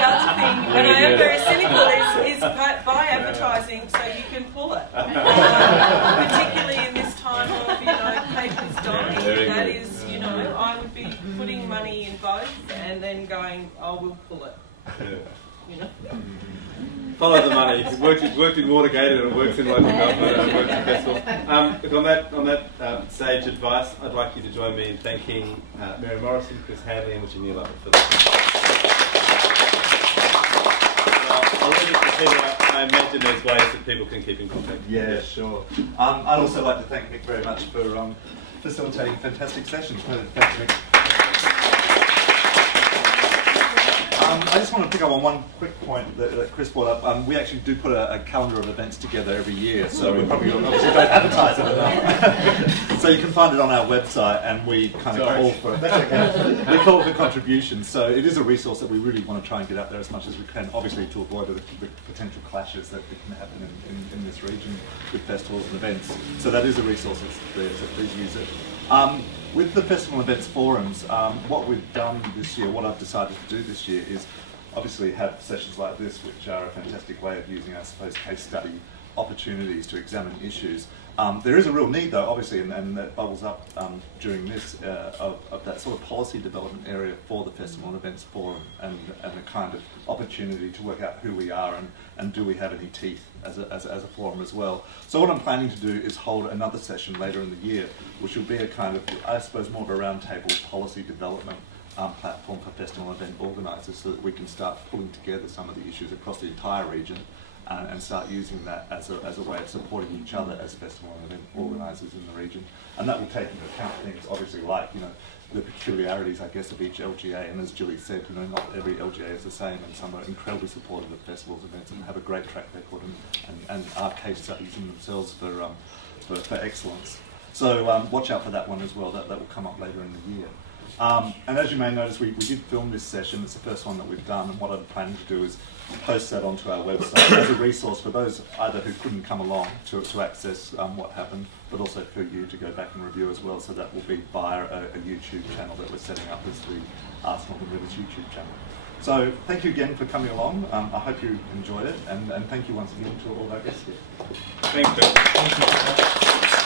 other thing, and I am very cynical, is buy advertising so you can pull it. Particularly in this time of, you know, papers dying. That is, you know, I would be putting money in both and then going, oh, we'll pull it. You know. Follow the money. It worked in Watergate, and it works in local government, and it works in festival. Look, on that sage advice, I'd like you to join me in thanking Merran Morrison, Chris Hanley, and Virginia Lovett for this. I'll leave it to Peter. I imagine there's ways that people can keep in contact. Yeah, sure. I'd also like to thank Mick very much for facilitating fantastic sessions. Thanks, Mick. I just want to pick up on one quick point that Chris brought up. We actually do put a calendar of events together every year, so we probably obviously don't advertise it enough. So you can find it on our website, and we kind of call for it. We call for contributions. So it is a resource that we really want to try and get out there as much as we can, obviously to avoid the potential clashes that can happen in this region with festivals and events. So that is a resource that's there, so please use it. With the Festival Events Forums, what we've done this year, what I've decided to do this year is obviously have sessions like this, which are a fantastic way of using, I suppose, case study opportunities to examine issues. There is a real need, though, obviously, and that bubbles up during this, of that sort of policy development area for the Festival and Events Forum, and the kind of opportunity to work out who we are and do we have any teeth as a forum as well. So what I'm planning to do is hold another session later in the year, which will be a kind of, I suppose, more of a roundtable policy development platform for festival and event organisers, so that we can start pulling together some of the issues across the entire region and start using that as a way of supporting each other as festival and event organisers in the region. And that will take into account things, obviously, like, you know, the peculiarities, I guess, of each LGA. And as Julie said, you know, not every LGA is the same, and some are incredibly supportive of festivals, events, and have a great track record and are case studies in themselves for excellence. So watch out for that one as well. That will come up later in the year. And as you may notice, we did film this session. It's the first one that we've done, and what I'm planning to do is post that onto our website as a resource for those either who couldn't come along to access what happened, but also for you to go back and review as well. So that will be via a YouTube channel that we're setting up as the Arts Northern Rivers YouTube channel. So thank you again for coming along. I hope you enjoyed it, and thank you once again to all of our guests here. Thank you.